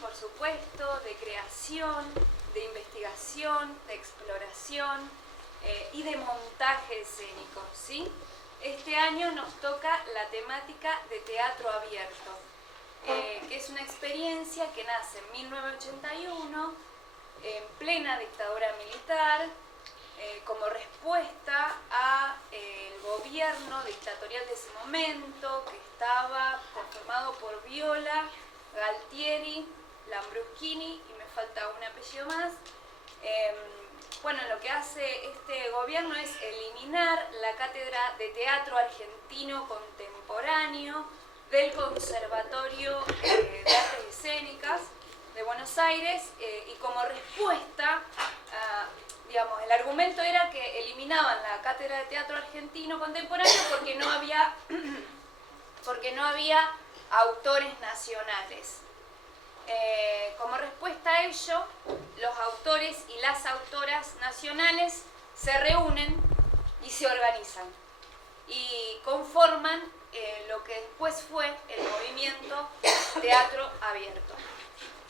por supuesto, de creación, de investigación, de exploración y de montaje escénico, ¿sí? Este año nos toca la temática de teatro abierto, que es una experiencia que nace en 1981, en plena dictadura militar, como respuesta al gobierno dictatorial de ese momento, que estaba conformado por Viola, Galtieri, Lambruschini y me falta un apellido más. Bueno, lo que hace este gobierno es eliminar la cátedra de teatro argentino contemporáneo del Conservatorio de Artes Escénicas de Buenos Aires y como respuesta, digamos, el argumento era que eliminaban la cátedra de teatro argentino contemporáneo porque no había autores nacionales. Como respuesta a ello, los autores y las autoras nacionales se reúnen y se organizan y conforman lo que después fue el movimiento Teatro Abierto.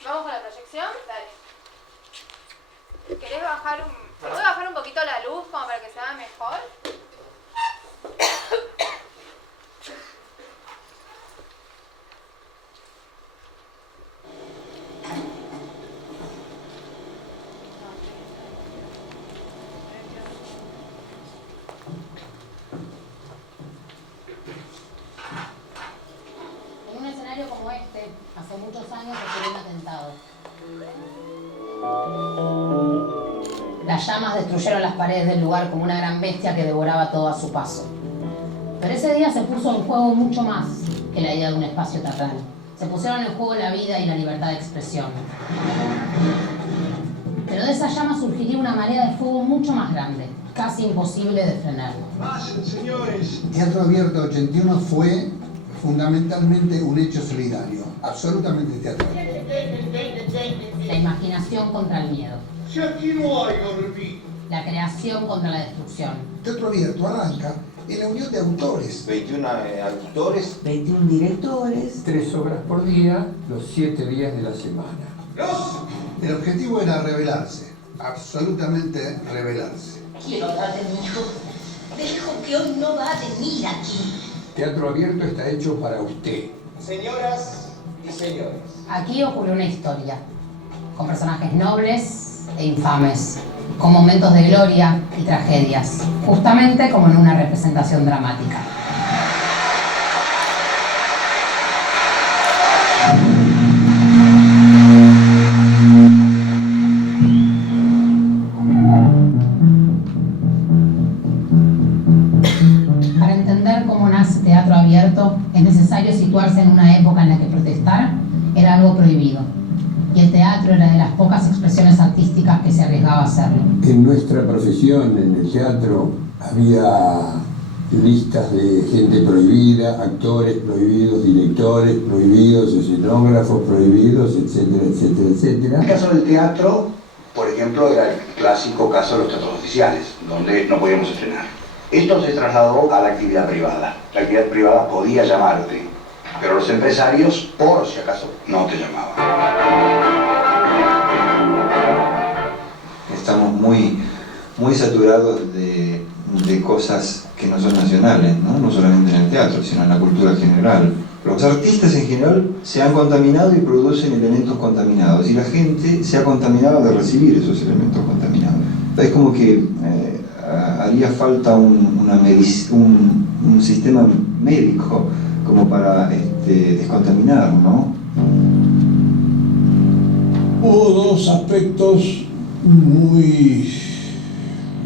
¿Vamos con la proyección? Dale. ¿Querés bajar ¿puedo bajar un poquito la luz como para que se vea mejor? En un escenario como este, hace muchos años ocurrió un atentado. Las llamas destruyeron las paredes del lugar como una gran bestia que devoraba todo a su paso. Pero ese día se puso en juego mucho más que la idea de un espacio teatral. Se pusieron en juego la vida y la libertad de expresión. Pero de esa llama surgiría una marea de fuego mucho más grande, casi imposible de frenar. ¡Pasen, señores! Teatro Abierto 81 fue fundamentalmente un hecho solidario, absolutamente teatral. La imaginación contra el miedo. Si aquí no hay, lo repito. La creación contra la destrucción. Teatro Abierto arranca en la unión de autores. 21 autores, 21 directores, 3 obras por día, los 7 días de la semana. ¡Los! El objetivo era rebelarse, absolutamente rebelarse. quiero hablar de mi hijo. Del hijo que hoy no va a venir aquí. Teatro Abierto está hecho para usted. señoras y señores. Aquí ocurrió una historia, con personajes nobles e infames, con momentos de gloria y tragedias, justamente como en una representación dramática. Para entender cómo nace Teatro Abierto, es necesario situarse en una época en la que protestar era algo prohibido. Y el teatro era de las pocas expresiones artísticas que se arriesgaba a hacerlo. En nuestra profesión, en el teatro, había listas de gente prohibida, actores prohibidos, directores prohibidos, escenógrafos prohibidos, etcétera, etcétera, etcétera. En el caso del teatro, por ejemplo, era el clásico caso de los teatros oficiales, donde no podíamos estrenar. Esto se trasladó a la actividad privada. La actividad privada podía llamarte, pero los empresarios, por si acaso, no te llamaban. Estamos muy saturados de cosas que no son nacionales, ¿no? No solamente en el teatro, sino en la cultura general. Los artistas en general se han contaminado y producen elementos contaminados, y la gente se ha contaminado de recibir esos elementos contaminados. Es como que haría falta un sistema médico como para descontaminar, ¿no? Hubo dos aspectos muy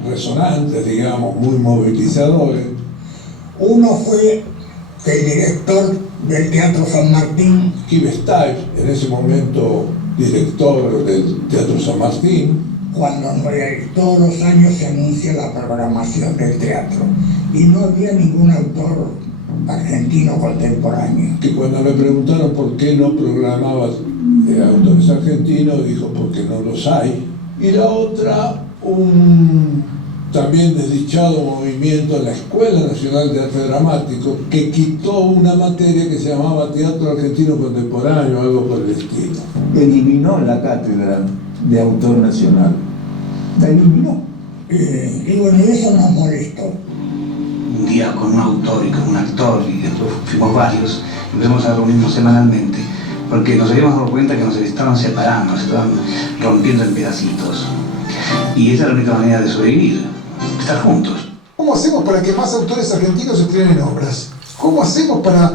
resonantes, digamos, muy movilizadores. Uno fue que el director del Teatro San Martín, Yves Stuyves, en ese momento director del Teatro San Martín, cuando todos los años se anuncia la programación del teatro y no había ningún autor argentino contemporáneo. Y cuando le preguntaron por qué no programaba autores argentinos, dijo porque no los hay. Y la otra, un también desdichado movimiento en la Escuela Nacional de Arte Dramático que quitó una materia que se llamaba Teatro Argentino Contemporáneo, algo por el estilo. Eliminó la cátedra de autor nacional. La eliminó. Y bueno, eso nos molestó. Un día con un autor y con un actor, y después fuimos varios, empezamos a reunirnos semanalmente, porque nos habíamos dado cuenta que nos estaban separando, se estaban rompiendo en pedacitos. Y esa es la única manera de sobrevivir, estar juntos. ¿Cómo hacemos para que más autores argentinos estrenen obras? ¿Cómo hacemos para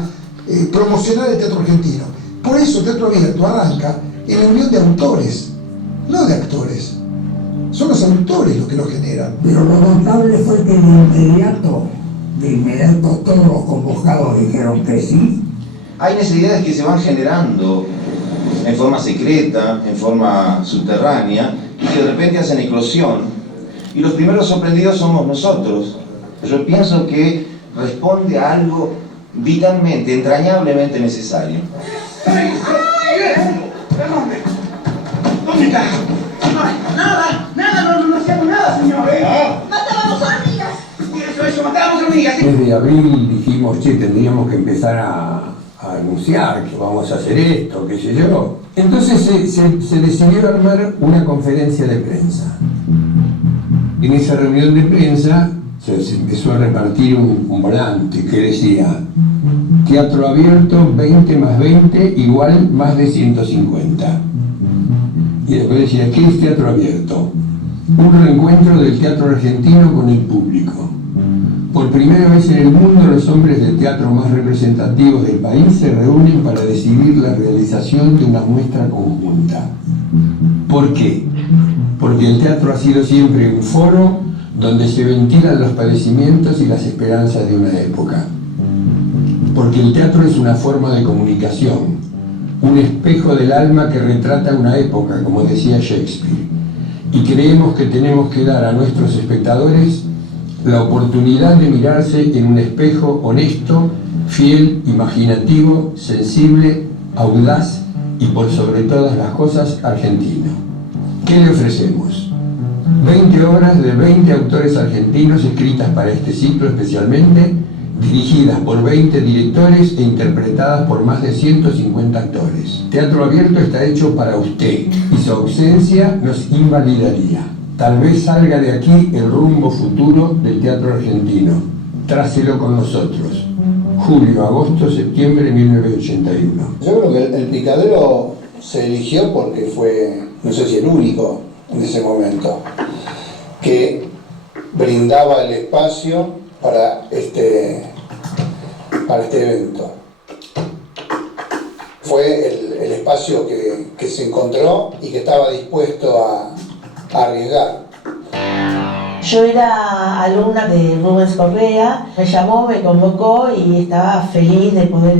promocionar el teatro argentino? Por eso Teatro Abierto arranca en la unión de autores, no de actores. Son los autores los que lo generan. Pero lo notable fue que de inmediato todos los convocados dijeron que sí. Hay necesidades que se van generando en forma secreta, en forma subterránea, y que de repente hacen eclosión. Y los primeros sorprendidos somos nosotros. Yo pienso que responde a algo vitalmente, entrañablemente necesario. ¿Dónde está? Nada, no hacemos nada, señor. ¡Matábamos hormigas! Eso, matábamos hormigas. Desde abril dijimos, che, tendríamos que empezar a anunciar que vamos a hacer esto, qué sé yo. Entonces se decidió armar una conferencia de prensa. En esa reunión de prensa se empezó a repartir un volante que decía: Teatro Abierto 20 más 20 igual más de 150. Y después decía: ¿qué es Teatro Abierto? Un reencuentro del teatro argentino con el público. Por primera vez en el mundo, los hombres de teatro más representativos del país se reúnen para decidir la realización de una muestra conjunta. ¿Por qué? Porque el teatro ha sido siempre un foro donde se ventilan los padecimientos y las esperanzas de una época. Porque el teatro es una forma de comunicación, un espejo del alma que retrata una época, como decía Shakespeare. Y creemos que tenemos que dar a nuestros espectadores la oportunidad de mirarse en un espejo honesto, fiel, imaginativo, sensible, audaz y por sobre todas las cosas argentino. ¿Qué le ofrecemos? 20 obras de 20 autores argentinos escritas para este ciclo especialmente, dirigidas por 20 directores e interpretadas por más de 150 actores. Teatro Abierto está hecho para usted y su ausencia nos invalidaría. Tal vez salga de aquí el rumbo futuro del teatro argentino. Trácelo con nosotros. Julio, agosto, septiembre de 1981. Yo creo que el Picadero se eligió porque fue, no sé si el único en ese momento, que brindaba el espacio para este evento. Fue el espacio que se encontró y que estaba dispuesto a arriesgar. Yo era alumna de Rubens Correa, me llamó, me convocó y estaba feliz de poder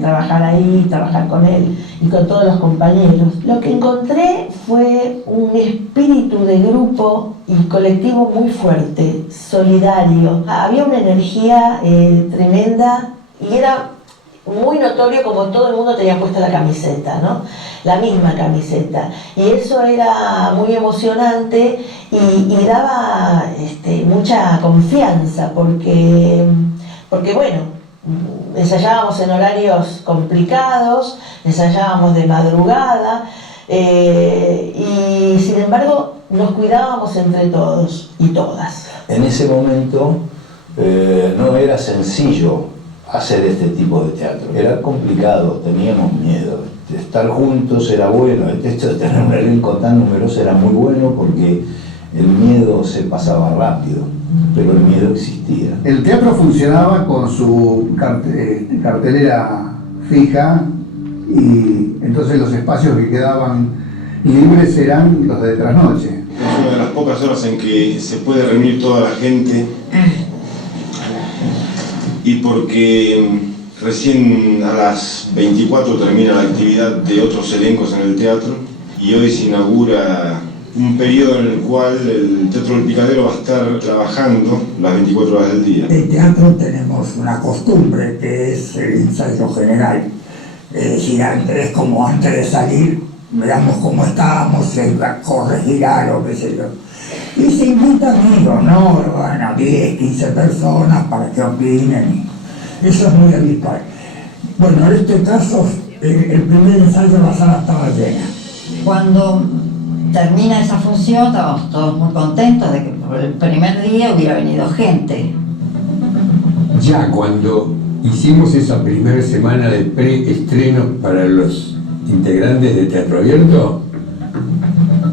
trabajar ahí, trabajar con él y con todos los compañeros. Lo que encontré fue un espíritu de grupo y colectivo muy fuerte, solidario. Había una energía tremenda y era muy notorio como todo el mundo tenía puesta la camiseta, ¿no? La misma camiseta. Y eso era muy emocionante y daba mucha confianza porque bueno, ensayábamos en horarios complicados, ensayábamos de madrugada y sin embargo nos cuidábamos entre todos y todas. En ese momento no era sencillo hacer este tipo de teatro. Era complicado, teníamos miedo. Estar juntos era bueno, el hecho de tener un elenco tan numeroso era muy bueno porque el miedo se pasaba rápido, pero el miedo existía. El teatro funcionaba con su cartelera fija y entonces los espacios que quedaban libres eran los de trasnoche. Es una de las pocas horas en que se puede reunir toda la gente y porque recién a las 24 termina la actividad de otros elencos en el teatro y hoy se inaugura un periodo en el cual el Teatro del Picadero va a estar trabajando las 24 horas del día. En el teatro tenemos una costumbre que es el ensayo general. Es decir, es como antes de salir, veamos cómo estábamos, corregir algo, qué sé yo. Y se invita amigos, ¿no? Bueno, 10, 15 personas para que opinen. Eso es muy habitual. Bueno, en este caso, el primer ensayo la sala estaba llena. Cuando termina esa función, estamos todos muy contentos de que por el primer día hubiera venido gente. Ya cuando hicimos esa primera semana de preestreno para los integrantes de Teatro Abierto,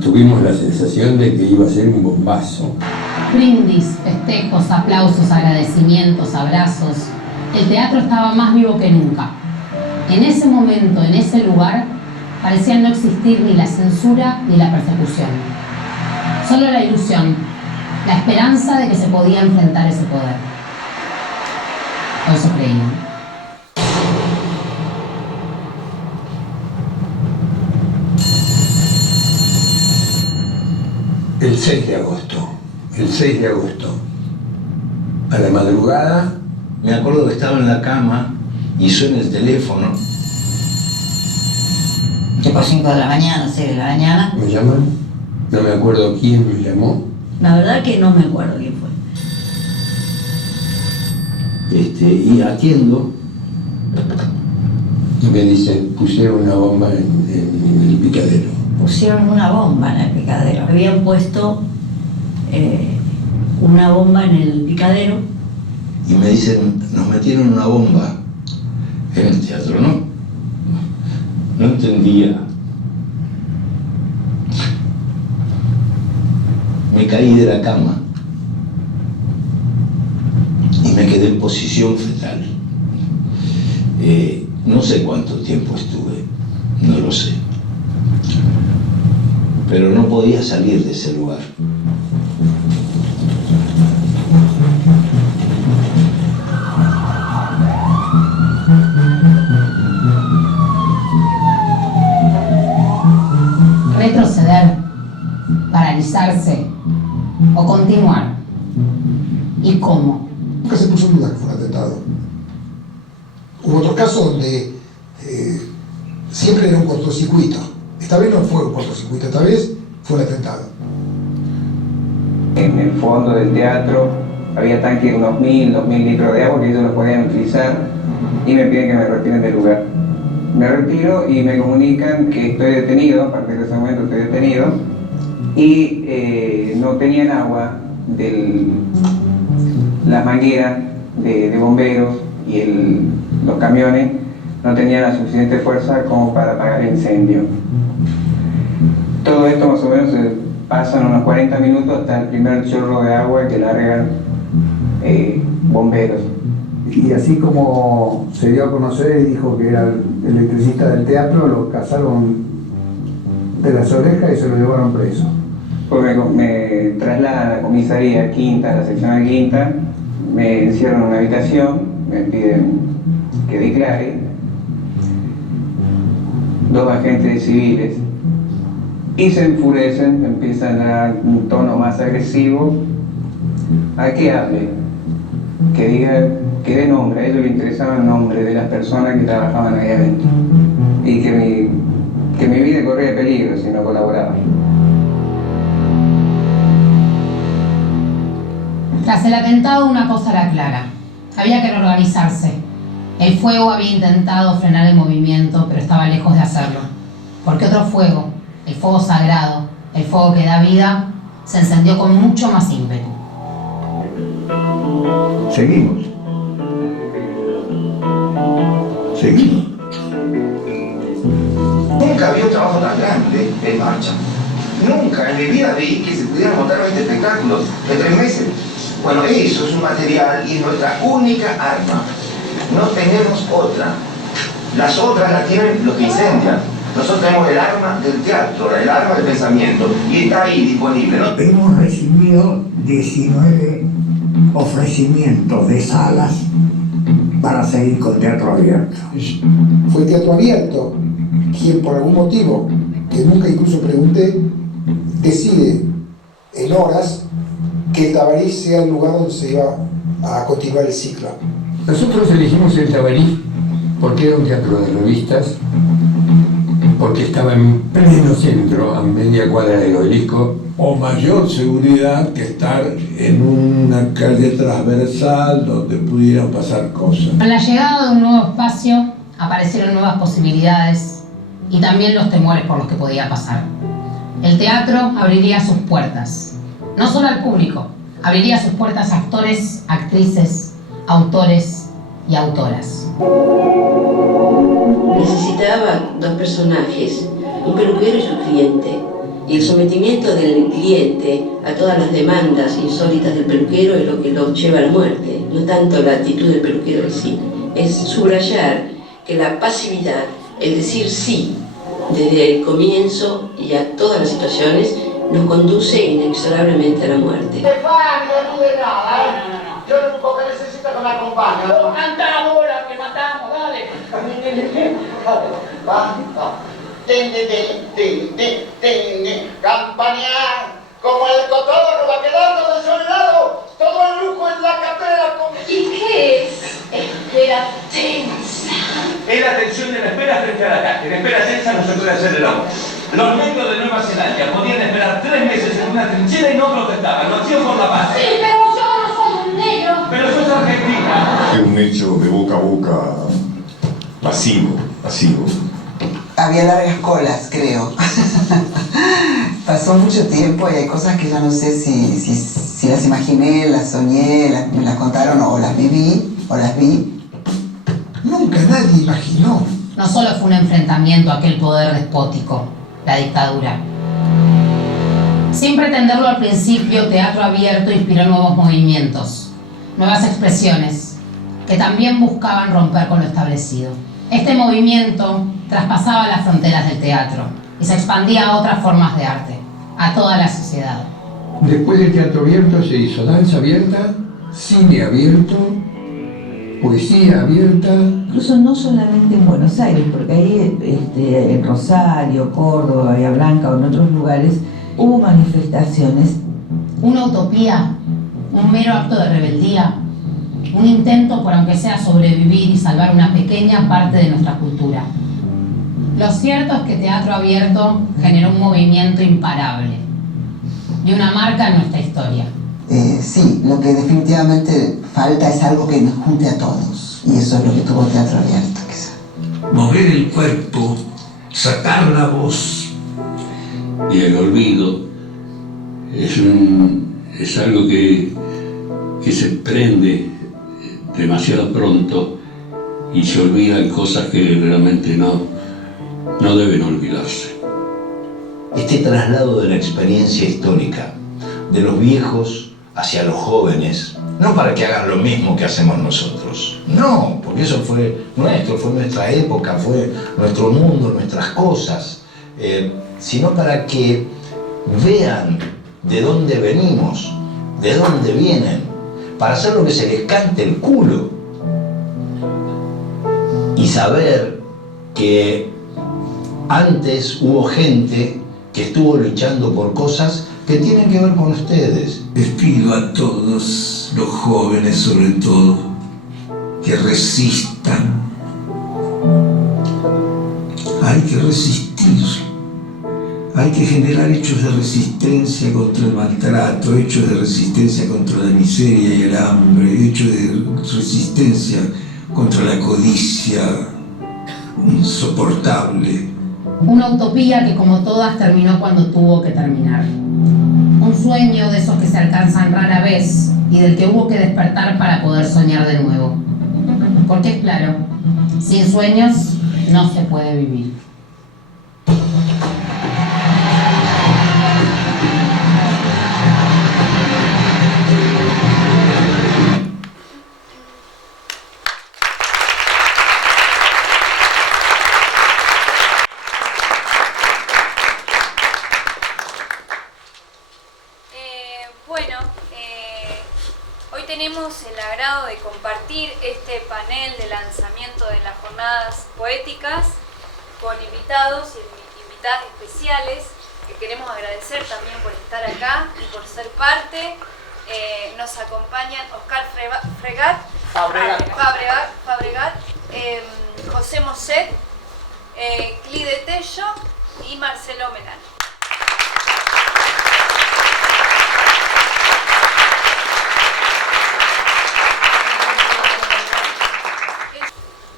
tuvimos la sensación de que iba a ser un bombazo. Brindis, festejos, aplausos, agradecimientos, abrazos. El teatro estaba más vivo que nunca. En ese momento, en ese lugar, parecía no existir ni la censura ni la persecución. Solo la ilusión, la esperanza de que se podía enfrentar ese poder. O eso creían. El 6 de agosto, a la madrugada, me acuerdo que estaba en la cama y suena el teléfono. Tipo 5 de la mañana, 6 de la mañana. ¿Me llaman? No me acuerdo quién me llamó. La verdad que no me acuerdo quién fue. Y atiendo. Y me dicen, pusieron una bomba en el picadero. Pusieron una bomba en el picadero. Habían puesto una bomba en el picadero. Y me dicen, nos metieron una bomba en el teatro, ¿no? No entendía. Me caí de la cama y me quedé en posición fetal. No sé cuánto tiempo estuve, no lo sé. Pero no podía salir de ese lugar. Retroceder, paralizarse o continuar. ¿Y cómo? Nunca se puso en duda que fue un atentado. Hubo otros casos donde siempre era un cortocircuito. Esta vez no fue un cortocircuito, esta vez fue un atentado. En el fondo del teatro había tanques de unos 2.000 litros de agua que ellos lo podían utilizar y me piden que me retiren del lugar. Me retiro y me comunican que estoy detenido, a partir de ese momento estoy detenido, y no tenían agua de las mangueras de bomberos y los camiones no tenían la suficiente fuerza como para apagar el incendio. Todo esto más o menos se pasan unos 40 minutos hasta el primer chorro de agua que largan bomberos. Y así como se dio a conocer y dijo que era el electricista del teatro, lo cazaron de las orejas y se lo llevaron preso. Pues me trasladan a la comisaría Quinta, a la sección de Quinta, me encierran en una habitación, me piden que declare, 2 agentes civiles, y se enfurecen, empiezan a dar un tono más agresivo, a que hable, que diga, que dé nombre, a ellos les interesaba el nombre de las personas que trabajaban ahí adentro, y que mi vida corría peligro si no colaboraba. Tras el atentado una cosa era clara, había que reorganizarse. El fuego había intentado frenar el movimiento, pero estaba lejos de hacerlo. Porque otro fuego, el fuego sagrado, el fuego que da vida, se encendió con mucho más ímpetu. Seguimos. Nunca había un trabajo tan grande en marcha. Nunca en mi vida vi que se pudieran montar 20 espectáculos en 3 meses. Bueno, eso es un material y es nuestra única arma. No tenemos otra. Las otras las tienen los que incendian. Nosotros tenemos el arma del teatro, el arma del pensamiento, y está ahí disponible, ¿no? Hemos recibido 19 ofrecimientos de salas para seguir con Teatro Abierto. Fue Teatro Abierto quien por algún motivo, que nunca incluso pregunté, decide en horas que el Tabarís sea el lugar donde se iba a continuar el ciclo. Nosotros elegimos el Tabarís porque era un teatro de revistas, porque estaba en pleno centro, a media cuadra del Obelisco. O mayor seguridad que estar en una calle transversal donde pudieran pasar cosas. Con la llegada de un nuevo espacio aparecieron nuevas posibilidades y también los temores por los que podía pasar. El teatro abriría sus puertas, no solo al público, abriría sus puertas a actores, actrices, autores y autoras. Necesitaba dos personajes, un peluquero y su cliente. Y el sometimiento del cliente a todas las demandas insólitas del peluquero es lo que lo lleva a la muerte, no tanto la actitud del peluquero en sí. Es subrayar que la pasividad, el decir sí desde el comienzo y a todas las situaciones, nos conduce inexorablemente a la muerte. Stefani, no ayude nada, ¿eh? Yo lo único que necesito que me acompañe. Anda ahora, que matamos, dale. Va. Campaña, como el cotorro va quedando desolado, todo el lujo en la cartera con... ¿Y qué es espera tensa? Es la tensión de la espera frente al ataque. En espera tensa no se puede hacer el amor. Los negros de Nueva Zelanda podían esperar 3 meses en una trinchera y no protestaban, lo hacían por la paz. Sí, pero nosotros no somos negros. Pero eso es Argentina. Es un hecho de boca a boca masivo. Había largas colas, creo. Pasó mucho tiempo y hay cosas que ya no sé si las imaginé, las soñé, me las contaron o las viví o las vi. Nunca nadie imaginó. No solo fue un enfrentamiento a aquel poder despótico, la dictadura. Sin pretenderlo al principio, Teatro Abierto inspiró nuevos movimientos, nuevas expresiones, que también buscaban romper con lo establecido. Este movimiento traspasaba las fronteras del teatro y se expandía a otras formas de arte, a toda la sociedad. Después del Teatro Abierto se hizo danza abierta, cine abierto, poesía abierta. Incluso no solamente en Buenos Aires, porque ahí en Rosario, Córdoba, Bahía Blanca o en otros lugares hubo manifestaciones. Una utopía, un mero acto de rebeldía, un intento por aunque sea sobrevivir y salvar una pequeña parte de nuestra cultura. Lo cierto es que Teatro Abierto generó un movimiento imparable y una marca en nuestra historia. Sí, lo que definitivamente falta es algo que nos junte a todos. Y eso es lo que tuvo Teatro Abierto, quizá. Mover el cuerpo, sacar la voz. Y el olvido es algo que se prende demasiado pronto y se olvidan cosas que realmente no deben olvidarse. Este traslado de la experiencia histórica, de los viejos hacia los jóvenes, no para que hagan lo mismo que hacemos nosotros, no, porque eso fue nuestra época, fue nuestro mundo, nuestras cosas, sino para que vean de dónde venimos, de dónde vienen, para hacer lo que se les cante el culo y saber que antes hubo gente que estuvo luchando por cosas que tienen que ver con ustedes. Les pido a todos, los jóvenes sobre todo, que resistan. Hay que resistir. Hay que generar hechos de resistencia contra el maltrato, hechos de resistencia contra la miseria y el hambre, hechos de resistencia contra la codicia insoportable. Una utopía que, como todas, terminó cuando tuvo que terminar. Un sueño de esos que se alcanzan rara vez y del que hubo que despertar para poder soñar de nuevo. Porque es claro, sin sueños no se puede vivir. Hoy tenemos el agrado de compartir este panel de lanzamiento de las jornadas poéticas con invitados y invitadas especiales que queremos agradecer también por estar acá y por ser parte. Nos acompañan Oscar Fabregat, José Mosset, Clide Tello y Marcelo Melano.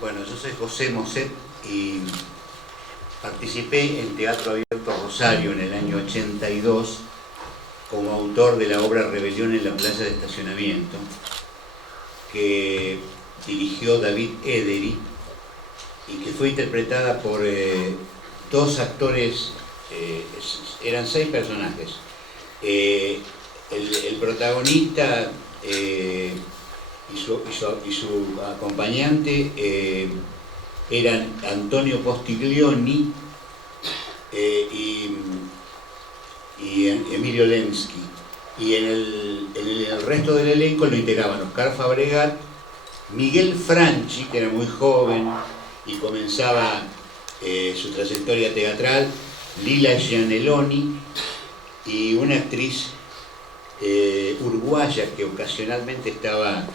Bueno, yo soy José Moset y participé en Teatro Abierto Rosario en el año 82 como autor de la obra Rebelión en la playa de estacionamiento, que dirigió David Edery y que fue interpretada por dos actores, eran 6 personajes. El protagonista y su acompañante eran Antonio Postiglioni y Emilio Lensky. Y en el resto del elenco lo integraban Oscar Fabregat, Miguel Franchi, que era muy joven y comenzaba su trayectoria teatral, Lila Gianelloni y una actriz uruguaya que ocasionalmente estaba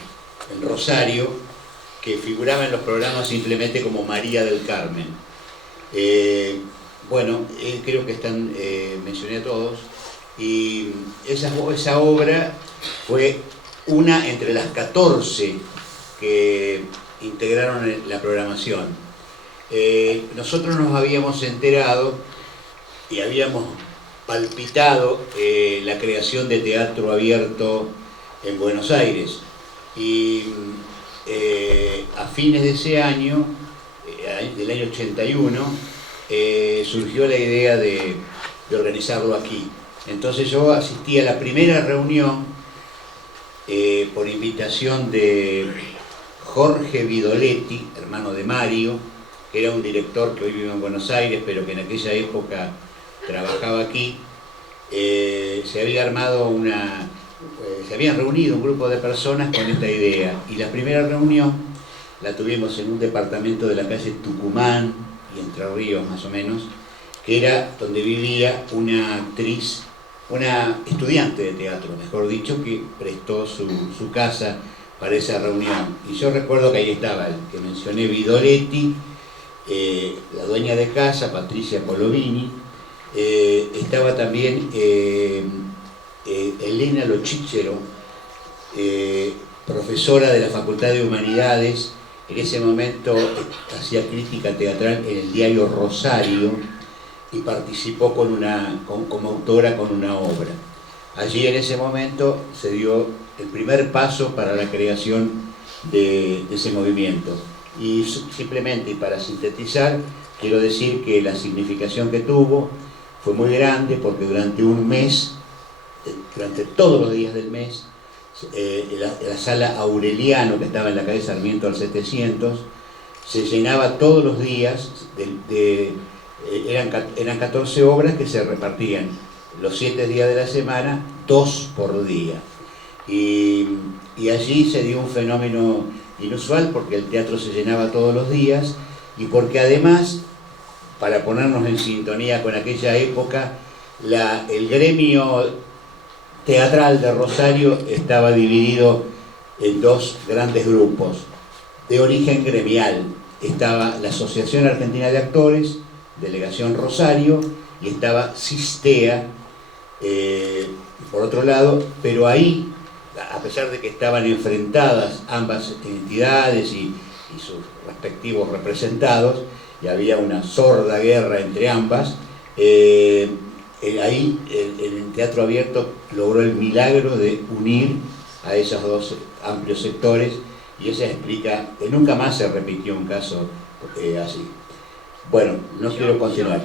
en Rosario, que figuraba en los programas simplemente como María del Carmen. Bueno, creo que están, mencioné a todos, y esa obra fue una entre las 14 que integraron la programación. Nosotros nos habíamos enterado y habíamos palpitado la creación de Teatro Abierto en Buenos Aires, y a fines de ese año, del año 81, surgió la idea de organizarlo aquí. Entonces yo asistí a la primera reunión por invitación de Jorge Vidoletti, hermano de Mario, que era un director que hoy vive en Buenos Aires, pero que en aquella época trabajaba aquí. Se habían reunido un grupo de personas con esta idea, y la primera reunión la tuvimos en un departamento de la calle Tucumán y Entre Ríos más o menos, que era donde vivía una actriz, una estudiante de teatro, mejor dicho, que prestó su casa para esa reunión. Y yo recuerdo que ahí estaba el que mencioné, Vidoletti, la dueña de casa, Patricia Colovini, estaba también Elena Lochichero, profesora de la Facultad de Humanidades. En ese momento hacía crítica teatral en el diario Rosario y participó como autora con una obra. Allí en ese momento se dio el primer paso para la creación de ese movimiento. Y simplemente, para sintetizar, quiero decir que la significación que tuvo fue muy grande, porque durante un mes, durante todos los días del mes, la sala Aureliano, que estaba en la calle Sarmiento al 700, se llenaba todos los días. Eran 14 obras que se repartían los 7 días de la semana, 2 por día. Y allí se dio un fenómeno inusual, porque el teatro se llenaba todos los días, y porque además, para ponernos en sintonía con aquella época, el gremio teatral de Rosario estaba dividido en 2 grandes grupos de origen gremial. Estaba la Asociación Argentina de Actores, Delegación Rosario, y estaba Sistea, por otro lado, pero ahí, a pesar de que estaban enfrentadas ambas entidades y sus respectivos representados, y había una sorda guerra entre ambas, ahí el Teatro Abierto logró el milagro de unir a esos 2 amplios sectores, y eso explica que nunca más se repitió un caso así. Bueno, no quiero continuar.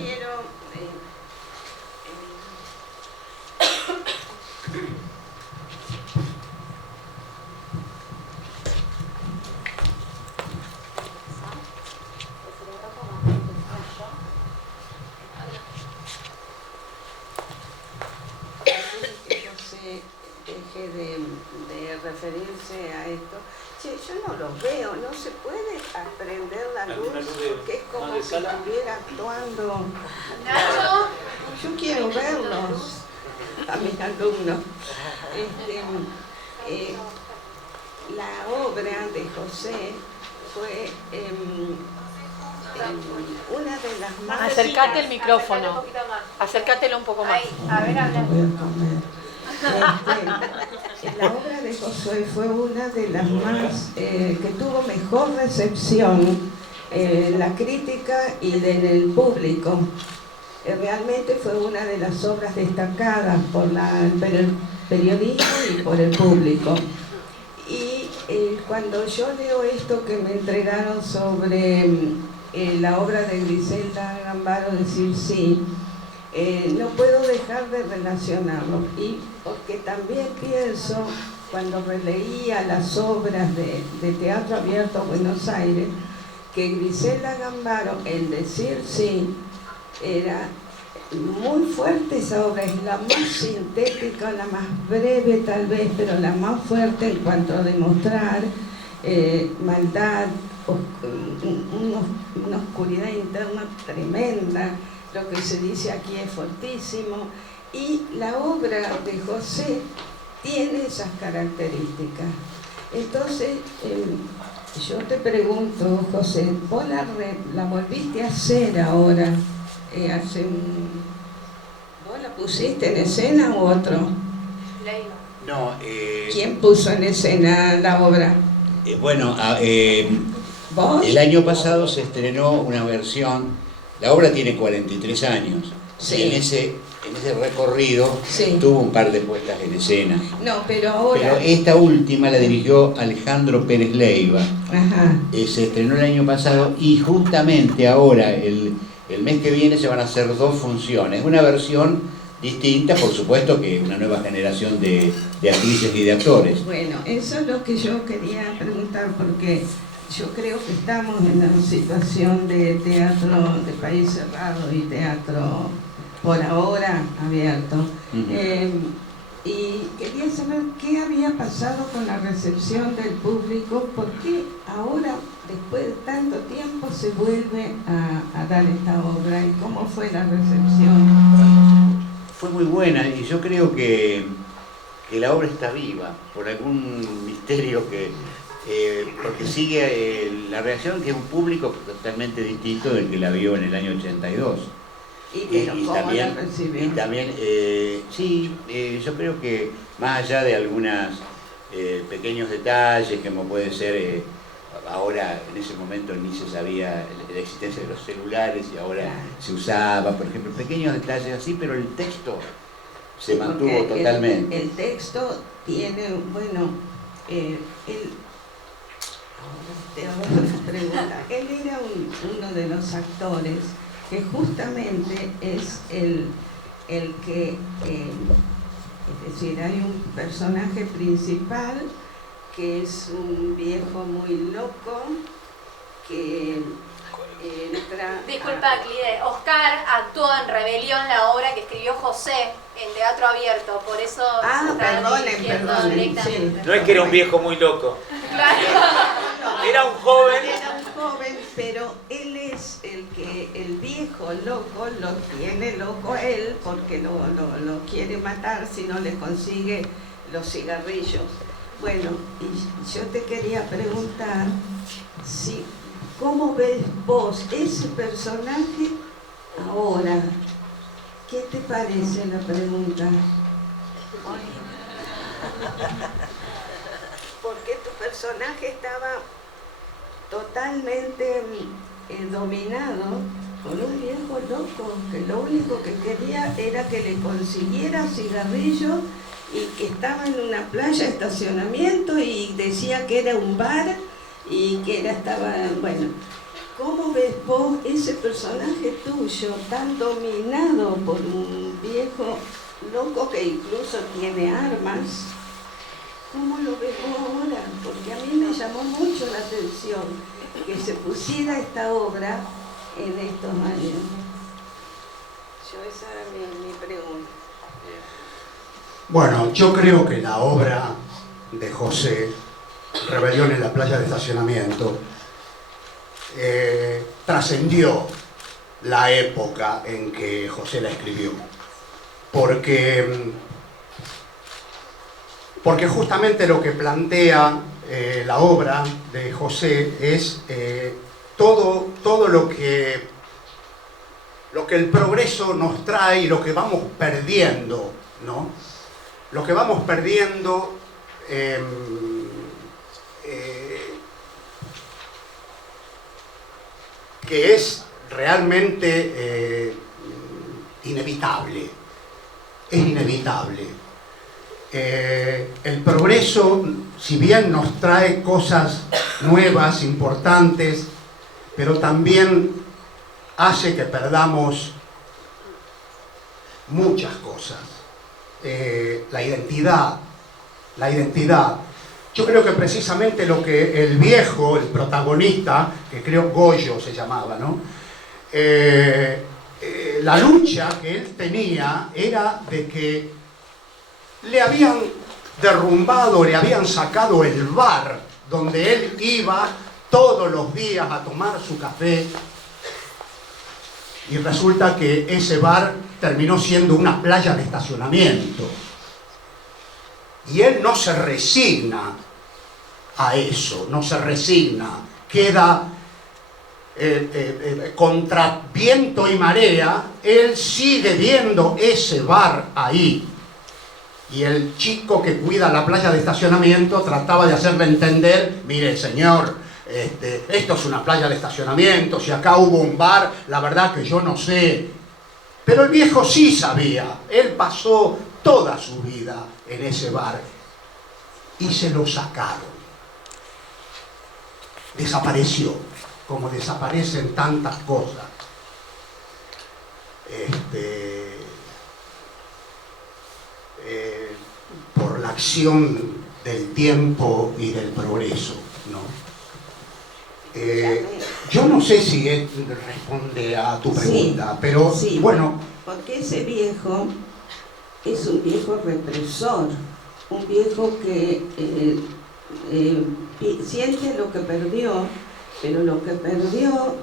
Deje de referirse a esto. Che, yo no los veo, no se puede prender la luz, porque es como si estuviera actuando. Nacho, yo quiero verlos, a mis alumnos. La obra de José fue Una de las más... Acércate el micrófono. Acércatelo un poco más. Ahí, a ver, habla. La obra de Josué fue una de las más que tuvo mejor recepción en la crítica y en el público. Realmente fue una de las obras destacadas por el periodismo y por el público. Y cuando yo leo esto que me entregaron sobre la obra de Griselda Gambaro, Decir Sí, no puedo dejar de relacionarlo, y porque también pienso, cuando releía las obras de Teatro Abierto Buenos Aires, que Griselda Gambaro, en Decir Sí, era muy fuerte. Esa obra es la más sintética, la más breve tal vez, pero la más fuerte en cuanto a demostrar maldad, una oscuridad interna tremenda. Lo que se dice aquí es fortísimo, y la obra de José tiene esas características. Entonces, yo te pregunto, José, ¿vos la volviste a hacer ahora? ¿Vos la pusiste en escena u otro? No. ¿Quién puso en escena la obra? Bueno, ¿Vos? El año pasado se estrenó una versión. La obra tiene 43 años. Sí. Y en ese recorrido sí. tuvo un par de puestas en escena. No, pero ahora... Pero esta última la dirigió Alejandro Pérez Leiva. Ajá. Se estrenó el año pasado y justamente ahora, el mes que viene, se van a hacer 2 funciones. Una versión distinta, por supuesto, que una nueva generación de actrices y de actores. Bueno, eso es lo que yo quería preguntar, porque yo creo que estamos en una situación de teatro de país cerrado y teatro por ahora abierto. Y quería saber qué había pasado con la recepción del público, por qué ahora, después de tanto tiempo, se vuelve a dar esta obra, y cómo fue la recepción. Fue muy buena, y yo creo que la obra está viva, por algún misterio porque sigue la reacción, que es un público totalmente distinto del que la vio en el año 82. Y también, sí, yo creo que más allá de algunos pequeños detalles, como puede ser, ahora en ese momento ni se sabía la existencia de los celulares y ahora se usaba, por ejemplo, pequeños detalles así, pero el texto se mantuvo totalmente. El texto tiene, bueno, él era uno de los actores que justamente es el que, es decir, hay un personaje principal que es un viejo muy loco que entra... Disculpa, Clide, Oscar actuó en Rebelión, la obra que escribió José en Teatro Abierto, por eso se está dirigiendo directamente. No es que era un viejo muy loco. Claro. Era un joven. Era un joven, pero él es el viejo loco lo tiene loco él, porque lo quiere matar si no le consigue los cigarrillos. Bueno, y yo te quería preguntar si, ¿cómo ves vos ese personaje ahora? ¿Qué te parece la pregunta? Porque tu personaje estaba totalmente dominado por un viejo loco, que lo único que quería era que le consiguiera cigarrillos, y que estaba en una playa de estacionamiento y decía que era un bar y que estaba, bueno, ¿cómo ves vos ese personaje tuyo tan dominado por un viejo loco que incluso tiene armas? ¿Cómo lo ves vos ahora? Porque a mí me llamó mucho la atención que se pusiera esta obra en estos años. Esa era mi pregunta. Bueno, yo creo que la obra de José, Rebelión en la playa de estacionamiento, trascendió la época en que José la escribió. Porque justamente lo que plantea la obra de José es todo lo que el progreso nos trae y lo que vamos perdiendo, ¿no? Lo que vamos perdiendo que es realmente inevitable. Es inevitable. El progreso, si bien nos trae cosas nuevas, importantes, pero también hace que perdamos muchas cosas. La identidad. Yo creo que precisamente lo que el viejo, el protagonista, que creo Goyo se llamaba, ¿no? La lucha que él tenía era de que le habían derrumbado, le habían sacado el bar donde él iba todos los días a tomar su café, y resulta que ese bar terminó siendo una playa de estacionamiento. Y él no se resigna a eso, no se resigna, queda contra viento y marea, él sigue viendo ese bar ahí. Y el chico que cuida la playa de estacionamiento trataba de hacerle entender, mire señor, esto es una playa de estacionamiento, si acá hubo un bar, la verdad que yo no sé. Pero el viejo sí sabía, él pasó toda su vida en ese bar y se lo sacaron. Desapareció, como desaparecen tantas cosas. Por la acción del tiempo y del progreso, ¿no? Yo no sé si responde a tu pregunta, sí, pero sí, bueno. Porque ese viejo es un viejo represor, un viejo que siente lo que perdió, pero lo que perdió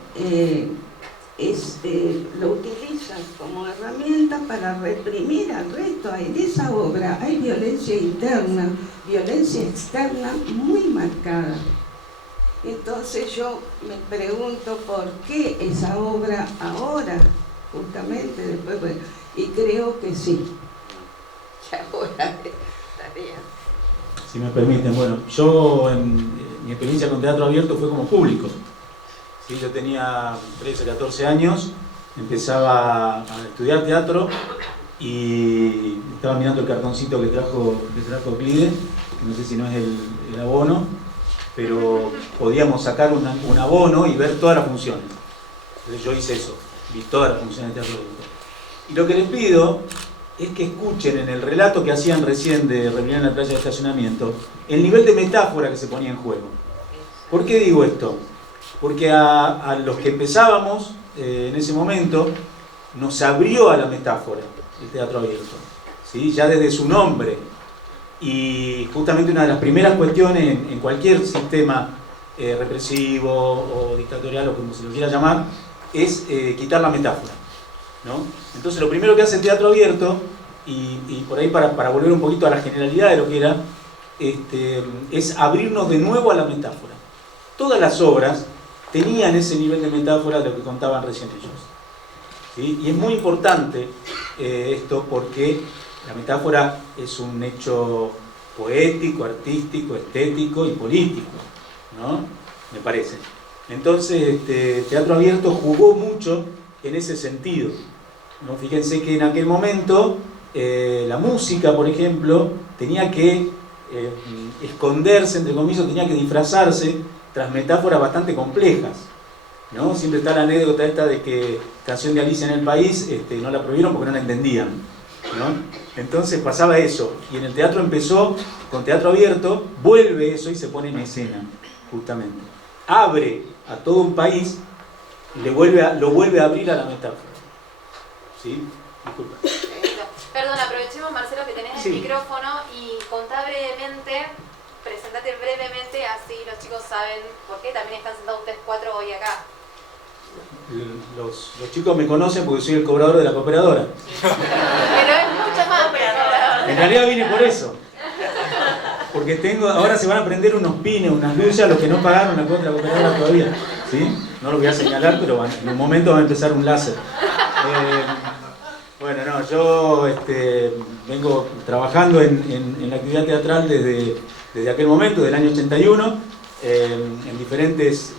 lo utiliza como herramienta para reprimir al resto. En esa obra hay violencia interna, violencia externa muy marcada. Entonces yo me pregunto por qué esa obra ahora, justamente después, bueno, y creo que sí, que ahora estaría. Si me permiten, bueno, yo mi experiencia con teatro abierto fue como público. ¿Sí? Yo tenía 13, 14 años, empezaba a estudiar teatro y estaba mirando el cartoncito que trajo Euclides, que no sé si no es el abono, pero podíamos sacar un abono y ver todas las funciones. Entonces yo hice eso, vi todas las funciones de teatro abierto. Y lo que les pido es que escuchen en el relato que hacían recién de Rebelión en la playa de estacionamiento, el nivel de metáfora que se ponía en juego. ¿Por qué digo esto? Porque a los que empezábamos en ese momento nos abrió a la metáfora el teatro abierto, ¿sí? Ya desde su nombre. Y justamente una de las primeras cuestiones en cualquier sistema represivo o dictatorial o como se lo quiera llamar es quitar la metáfora, ¿no? Entonces lo primero que hace el teatro abierto, y por ahí para volver un poquito a la generalidad de lo que era, es abrirnos de nuevo a la metáfora. Todas las obras tenían ese nivel de metáfora de lo que contaban recién ellos, ¿sí? Y es muy importante esto porque la metáfora es un hecho poético, artístico, estético y político, ¿no? Me parece. Entonces, Teatro Abierto jugó mucho en ese sentido, ¿no? Fíjense que en aquel momento la música, por ejemplo, tenía que esconderse, entre comillas, tenía que disfrazarse tras metáforas bastante complejas, ¿no? Siempre está la anécdota esta de que Canción de Alicia en el País no la prohibieron porque no la entendían, ¿no? Entonces pasaba eso, y en el teatro empezó con Teatro Abierto, vuelve eso y se pone en escena, justamente. Abre a todo un país y lo vuelve a abrir a la metáfora. ¿Sí? Disculpa. Perdón, aprovechemos, Marcelo, que tenés el micrófono y contá brevemente, presentate brevemente, así los chicos saben por qué también están sentados ustedes cuatro hoy acá. Los chicos me conocen porque soy el cobrador de la cooperadora. Pero es mucho más, pero... En realidad vine por eso. Porque ahora se van a prender unos pines, unas luces a los que no pagaron la cuota de la cooperadora todavía. ¿sí? No lo voy a señalar, pero en un momento va a empezar un láser. Bueno, no, yo vengo trabajando en la actividad teatral desde aquel momento, del año 81, en diferentes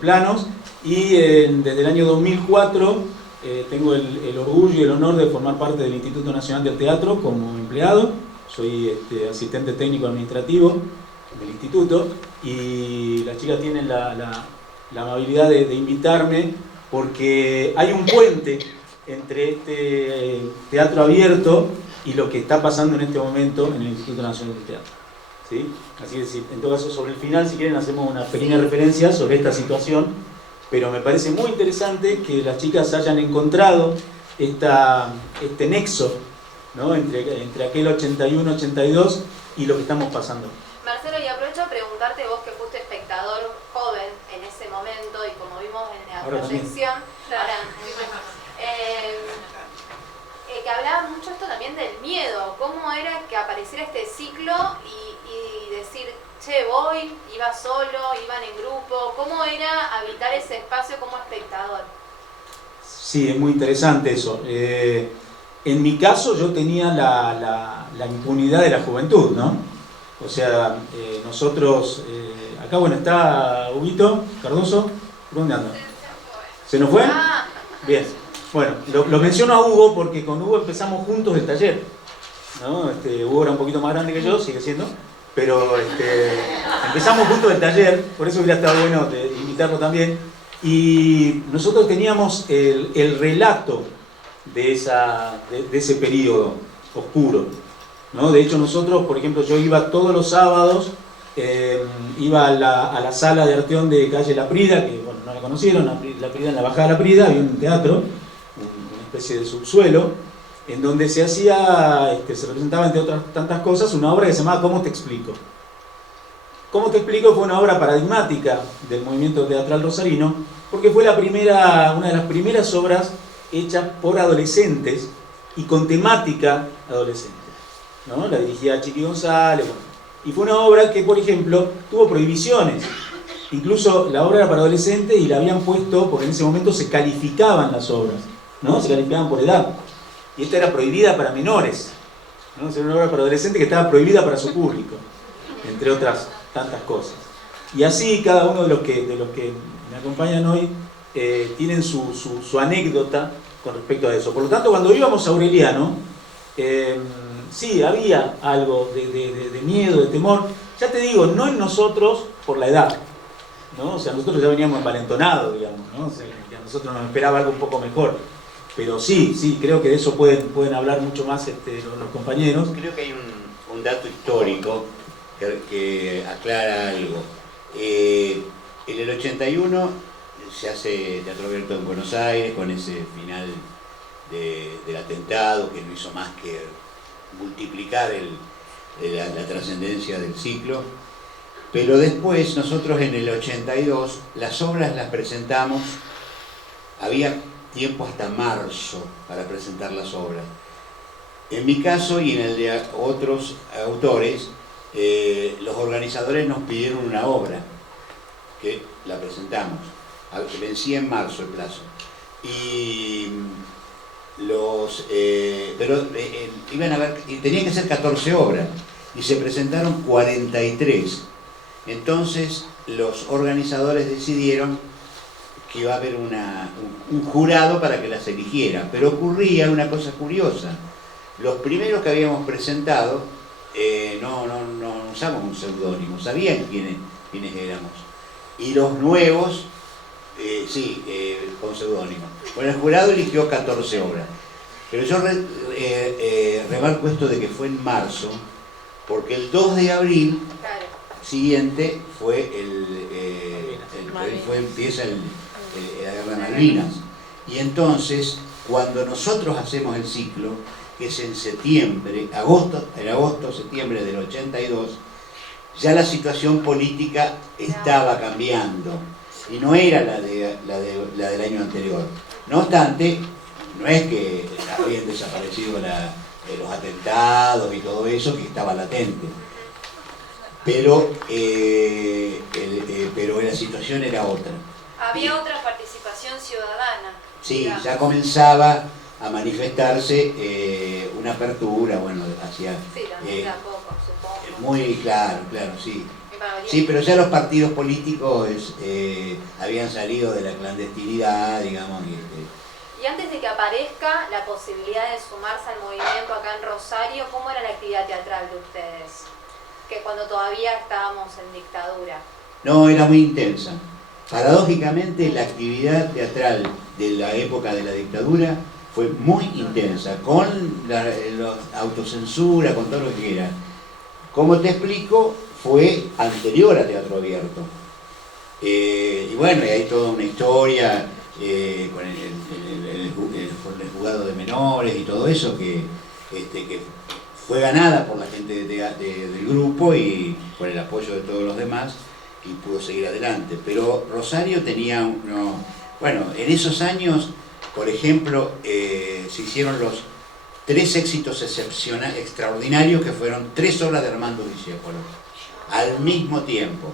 planos, y desde el año 2004 tengo el orgullo y el honor de formar parte del Instituto Nacional del Teatro como empleado. Soy asistente técnico administrativo del instituto, y las chicas tienen la amabilidad de invitarme porque hay un puente entre este teatro abierto y lo que está pasando en este momento en el Instituto Nacional del Teatro, ¿sí? Así que en todo caso, sobre el final, si quieren, hacemos una pequeña referencia sobre esta situación, pero me parece muy interesante que las chicas hayan encontrado este nexo, ¿no? entre aquel 81-82 y lo que estamos pasando. Marcelo, y aprovecho a preguntarte, vos que fuiste espectador joven en ese momento y como vimos en la proyección, que hablaba mucho esto también del miedo, cómo era que apareciera este ciclo y decir, che, voy, iba solo, iban en grupo, cómo era habitar ese espacio como espectador. Sí, es muy interesante eso. En mi caso yo tenía la impunidad de la juventud, ¿no? O sea, nosotros, acá bueno, está Huguito Cardoso, ¿dónde anda? ¿Se nos fue? Bien. Bueno, lo menciono a Hugo porque con Hugo empezamos juntos el taller, ¿no? Hugo era un poquito más grande que yo, sigue siendo, pero empezamos juntos el taller, por eso hubiera estado bueno invitarlo también, y nosotros teníamos el relato de ese periodo oscuro, ¿no? De hecho nosotros, por ejemplo, yo iba todos los sábados, iba a la sala de Arteón de calle La Prida, que bueno, no la conocieron, La Prida, en la bajada de La Prida había un teatro, una especie de subsuelo, en donde se hacía, se representaba entre otras tantas cosas una obra que se llamaba ¿Cómo te explico? ¿Cómo te explico? Fue una obra paradigmática del movimiento teatral rosarino, porque fue una de las primeras obras hechas por adolescentes y con temática adolescente, ¿no? La dirigía Chiqui González, bueno. Y fue una obra que, por ejemplo, tuvo prohibiciones. Incluso la obra era para adolescentes y la habían puesto, porque en ese momento se calificaban las obras, ¿no? Se calificaban por edad. Y esta era prohibida para menores, ¿no? Era una obra para adolescentes que estaba prohibida para su público, entre otras tantas cosas. Y así cada uno de los que me acompañan hoy tienen su anécdota con respecto a eso. Por lo tanto, cuando íbamos a Aureliano, sí, había algo de miedo, de temor. Ya te digo, no en nosotros por la edad, ¿no? O sea, nosotros ya veníamos envalentonados, digamos, ¿no? O sea, que a nosotros nos esperaba algo un poco mejor. Pero sí, creo que de eso pueden hablar mucho más los compañeros. Creo que hay un dato histórico que aclara algo. En el 81 se hace Teatro Abierto en Buenos Aires con ese final del atentado que no hizo más que multiplicar la trascendencia del ciclo. Pero después nosotros en el 82 las obras las presentamos, había tiempo hasta marzo para presentar las obras. En mi caso y en el de otros autores, los organizadores nos pidieron una obra que la presentamos. Vencía en marzo el plazo. Pero iban a ver, y tenían que ser 14 obras y se presentaron 43. Entonces los organizadores decidieron que iba a haber un jurado para que las eligiera, pero ocurría una cosa curiosa. Los primeros que habíamos presentado no usamos un seudónimo, sabían quiénes éramos, y los nuevos sí, con seudónimo. Bueno, el jurado eligió 14 obras, pero yo remarco esto de que fue en marzo, porque el 2 de abril siguiente fue empieza la guerra de Malvinas. Y entonces, cuando nosotros hacemos el ciclo, que es en septiembre, septiembre del 82, ya la situación política estaba cambiando y no era la del año anterior. No obstante, no es que habían desaparecido los atentados y todo eso, que estaba latente. pero la situación era otra. Había otra participación ciudadana. Sí, digamos. ya comenzaba a manifestarse una apertura, bueno, hacia... Sí, también tampoco, supongo. Muy claro, sí. Sí, pero ya los partidos políticos habían salido de la clandestinidad, digamos. Y antes de que aparezca la posibilidad de sumarse al movimiento acá en Rosario, ¿cómo era la actividad teatral de ustedes? Que cuando todavía estábamos en dictadura. No, era muy intensa. Paradójicamente, la actividad teatral de la época de la dictadura fue muy intensa, con la autocensura, con todo lo que era. Como te explico, fue anterior a Teatro Abierto. Y bueno, y hay toda una historia con el juzgado de menores y todo eso que fue ganada por la gente del grupo y con el apoyo de todos los demás, y pudo seguir adelante. Pero Rosario tenía bueno, en esos años, por ejemplo, se hicieron los 3 éxitos extraordinarios, que fueron 3 obras de Armando Discépolo al mismo tiempo.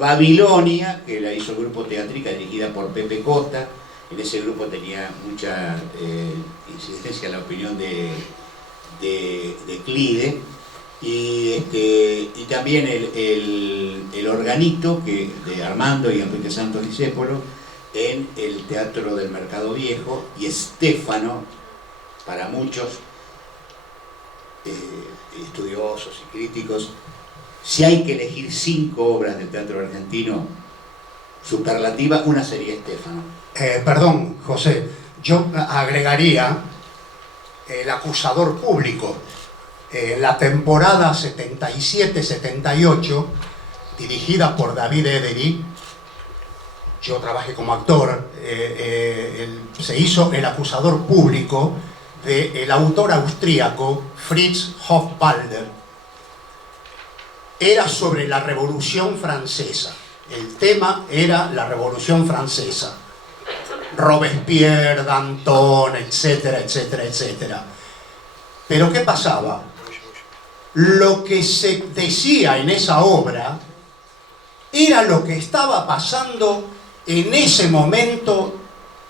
Babilonia, que la hizo el grupo Teatrica, dirigida por Pepe Costa. En ese grupo tenía mucha incidencia la opinión de Clide. Y también el organito de Armando y Enrique Santos Discépolo en el Teatro del Mercado Viejo, y Estéfano, para muchos estudiosos y críticos, si hay que elegir 5 obras del teatro argentino superlativa, una sería Estéfano. Perdón, José, yo agregaría El acusador público. La temporada 77-78, dirigida por David Edery, yo trabajé como actor, se hizo El acusador público del autor austríaco Fritz Hofbauer. Era sobre la Revolución Francesa. El tema era la Revolución Francesa. Robespierre, Danton, etcétera, etcétera, etcétera. Pero ¿qué pasaba? Lo que se decía en esa obra era lo que estaba pasando en ese momento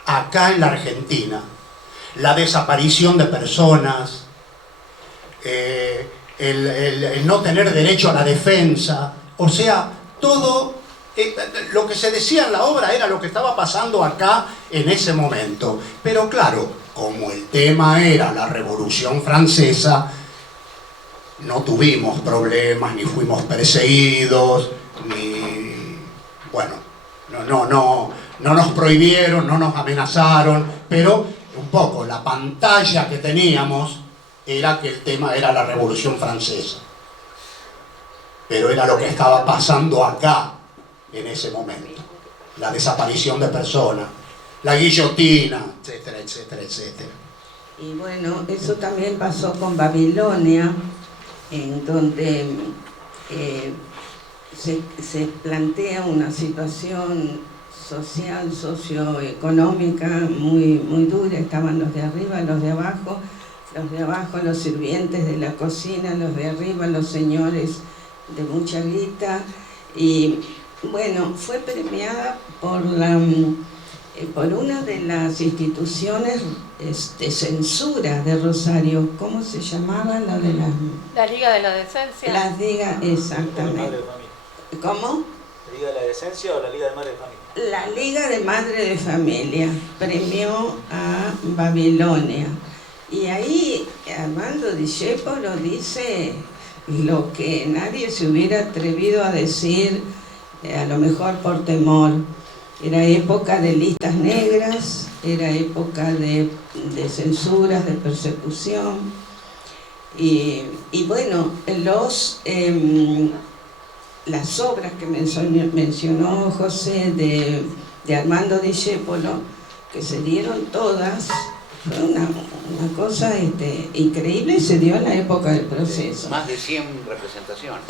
acá en la Argentina. La desaparición de personas, el no tener derecho a la defensa, o sea, todo lo que se decía en la obra era lo que estaba pasando acá en ese momento. Pero claro, como el tema era la Revolución Francesa, no tuvimos problemas, ni fuimos perseguidos, ni... bueno, no nos prohibieron, no nos amenazaron, pero un poco la pantalla que teníamos era que el tema era la Revolución Francesa. Pero era lo que estaba pasando acá en ese momento. La desaparición de personas, la guillotina, etcétera, etcétera, etcétera. Y bueno, eso también pasó con Babilonia, en donde se plantea una situación social, socioeconómica muy dura. Estaban los de arriba, los de abajo, los sirvientes de la cocina, los de arriba, los señores de mucha guita. Y bueno, fue premiada por una de las instituciones de censura de Rosario. ¿Cómo se llamaba? La Liga de la Decencia. La Liga, exactamente. ¿Cómo? ¿La Liga de la Decencia o la Liga de Madre de Familia? La Liga de Madre de Familia premió a Babilonia. Y ahí Armando Discépolo dice lo que nadie se hubiera atrevido a decir, a lo mejor por temor. Era época de listas negras, era época de censuras, de persecución. Y bueno, las obras que mencionó José de Armando Discépolo, que se dieron todas, fue una cosa increíble, se dio en la época del proceso. Más de 100 representaciones.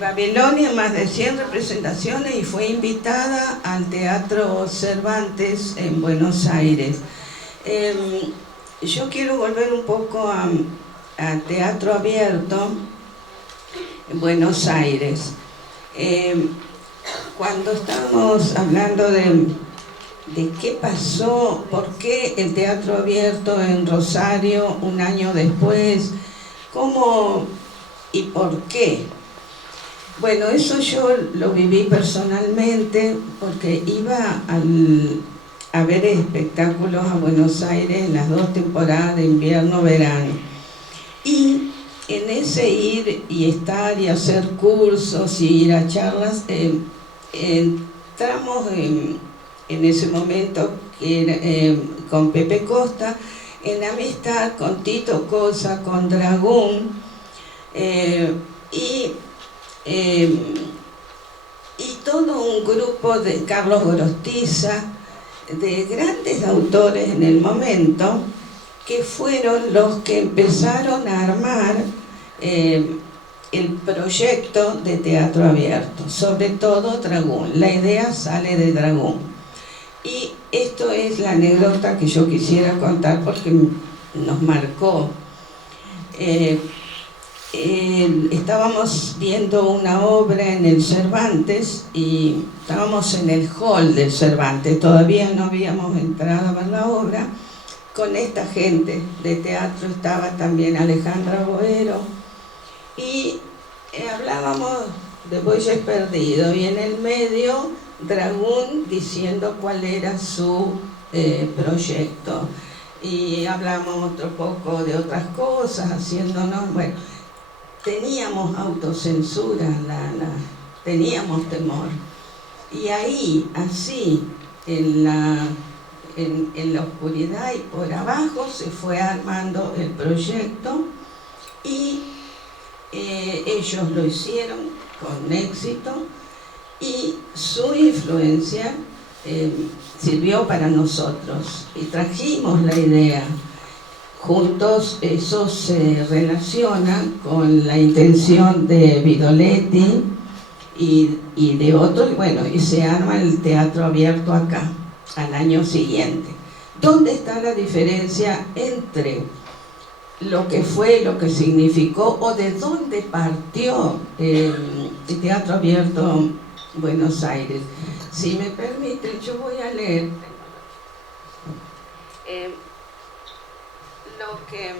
Babilonia, más de 100 representaciones, y fue invitada al Teatro Cervantes en Buenos Aires. Yo quiero volver un poco a Teatro Abierto en Buenos Aires. Cuando estamos hablando de qué pasó, por qué el teatro abierto en Rosario un año después, cómo y por qué. Bueno, eso yo lo viví personalmente porque iba a ver espectáculos a Buenos Aires en las 2 temporadas de invierno-verano. Y en ese ir y estar y hacer cursos y ir a charlas, entramos en ese momento que era, con Pepe Costa, en amistad con Tito Cosa, con Dragún, y todo un grupo de Carlos Gorostiza, de grandes autores en el momento, que fueron los que empezaron a armar el proyecto de teatro abierto, sobre todo Dragún. La idea sale de Dragún. Y esto es la anécdota que yo quisiera contar porque nos marcó. Estábamos viendo una obra en el Cervantes y estábamos en el hall del Cervantes, todavía no habíamos entrado a ver la obra, con esta gente de teatro, estaba también Alejandra Boero, y hablábamos de Bueyes Perdidos, y en el medio Dragún diciendo cuál era su proyecto, y hablamos otro poco de otras cosas, haciéndonos, bueno, teníamos autocensura, teníamos temor, y ahí, así, en la oscuridad y por abajo se fue armando el proyecto, y ellos lo hicieron con éxito, y su influencia sirvió para nosotros, y trajimos la idea. Juntos eso se relaciona con la intención de Vidoletti y de otros, bueno, y se arma el teatro abierto acá, al año siguiente. ¿Dónde está la diferencia entre lo que fue, lo que significó, o de dónde partió el teatro abierto Buenos Aires? Si me permiten, yo voy a leer lo que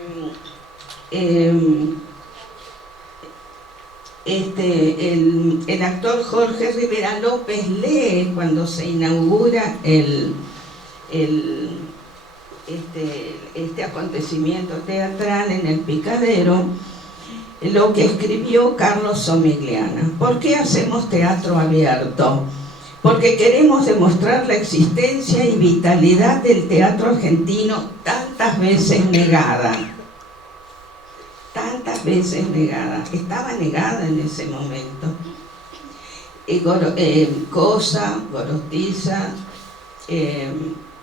el actor Jorge Rivera López lee cuando se inaugura este acontecimiento teatral en el Picadero, lo que escribió Carlos Somigliana. ¿Por qué hacemos teatro abierto? Porque queremos demostrar la existencia y vitalidad del teatro argentino tantas veces negada. Tantas veces negada. Estaba negada en ese momento. Cosa, Gorostiza,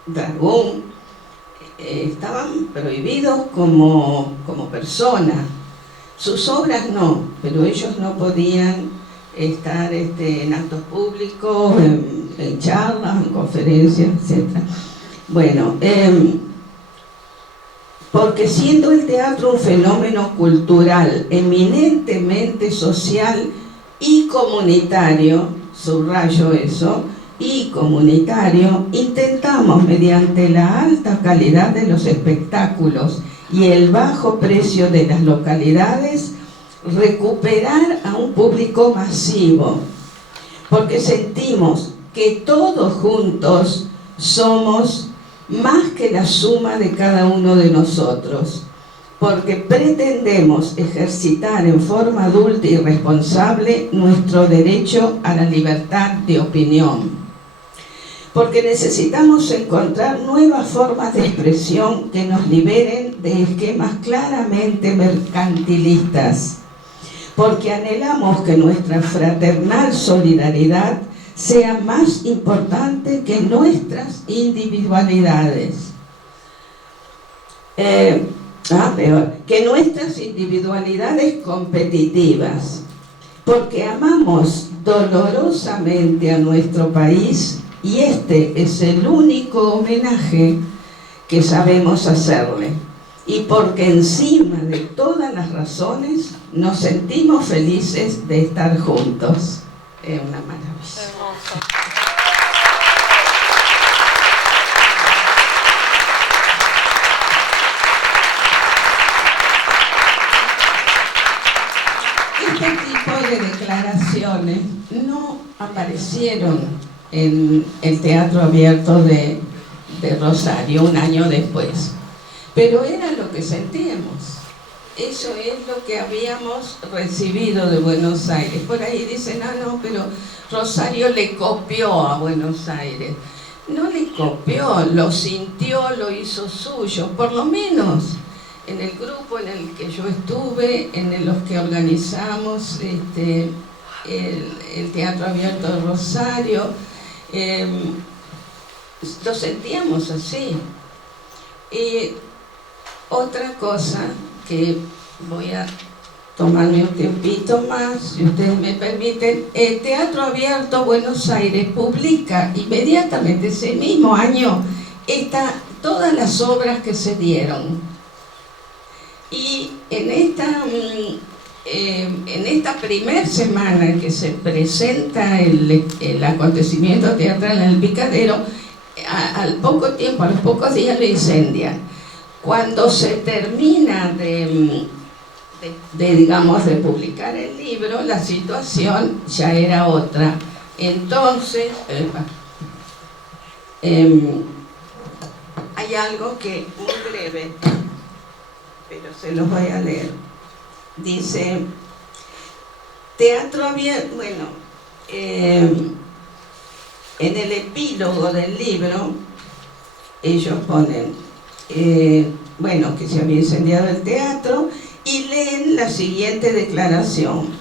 Dragún, estaban prohibidos como personas. Sus obras no, pero ellos no podían estar en actos públicos, en charlas, en conferencias, etc. Bueno, porque siendo el teatro un fenómeno cultural eminentemente social y comunitario, subrayo eso, y comunitario, intentamos mediante la alta calidad de los espectáculos y el bajo precio de las localidades recuperar a un público masivo, porque sentimos que todos juntos somos más que la suma de cada uno de nosotros, porque pretendemos ejercitar en forma adulta y responsable nuestro derecho a la libertad de opinión, porque necesitamos encontrar nuevas formas de expresión que nos liberen de esquemas claramente mercantilistas, porque anhelamos que nuestra fraternal solidaridad sea más importante que nuestras individualidades. Que nuestras individualidades competitivas, porque amamos dolorosamente a nuestro país y este es el único homenaje que sabemos hacerle, y porque encima de todas las razones nos sentimos felices de estar juntos. es una maravilla. Hermoso. Este tipo de declaraciones no aparecieron en el Teatro Abierto de Rosario un año después, pero era lo que sentíamos. Eso es lo que habíamos recibido de Buenos Aires. Por ahí dicen, no, pero Rosario le copió a Buenos Aires. No le copió, lo sintió, lo hizo suyo, por lo menos en el grupo en el que yo estuve, en los que organizamos el Teatro Abierto de Rosario, lo sentíamos así. Y otra cosa que voy a tomarme un tiempito más, si ustedes me permiten, el Teatro Abierto Buenos Aires publica inmediatamente ese mismo año todas las obras que se dieron. Y en esta primer semana en que se presenta el acontecimiento teatral en el Picadero, a los pocos días lo incendian. Cuando se termina de publicar el libro, la situación ya era otra. Entonces, hay algo que muy breve, pero se los voy a leer. Dice, Teatro Abierto, en el epílogo del libro, ellos ponen, que se había incendiado el teatro, y leen la siguiente declaración.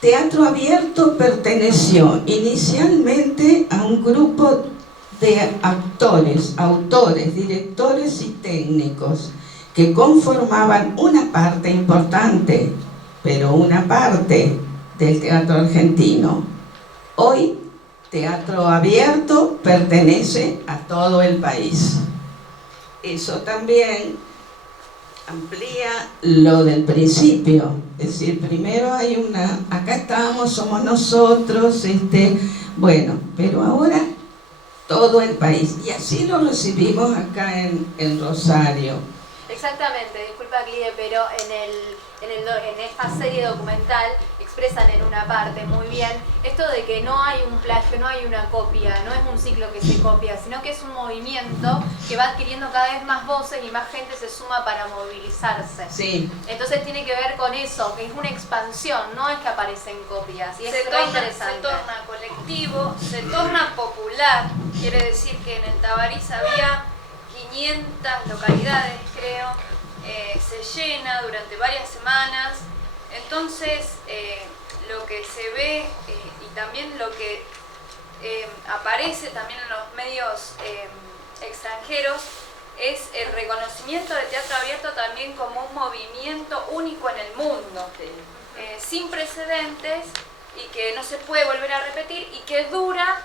Teatro Abierto perteneció inicialmente a un grupo de actores, autores, directores y técnicos que conformaban una parte importante, pero una parte del teatro argentino. Hoy, Teatro Abierto pertenece a todo el país. Eso también amplía lo del principio, es decir, primero hay acá estamos, somos nosotros, pero ahora todo el país, y así lo recibimos acá en Rosario. Exactamente, disculpa Clide, pero en esta serie documental expresan en una parte muy bien esto de que no hay un plagio, no hay una copia, no es un ciclo que se copia, sino que es un movimiento que va adquiriendo cada vez más voces y más gente se suma para movilizarse. Sí. Entonces tiene que ver con eso, que es una expansión, no es que aparecen copias. Y se torna colectivo, se torna popular, quiere decir que en el Tabarís había 500 localidades, creo, se llena durante varias semanas. Entonces, lo que se ve y también lo que aparece también en los medios extranjeros es el reconocimiento del Teatro Abierto también como un movimiento único en el mundo, sin precedentes y que no se puede volver a repetir y que dura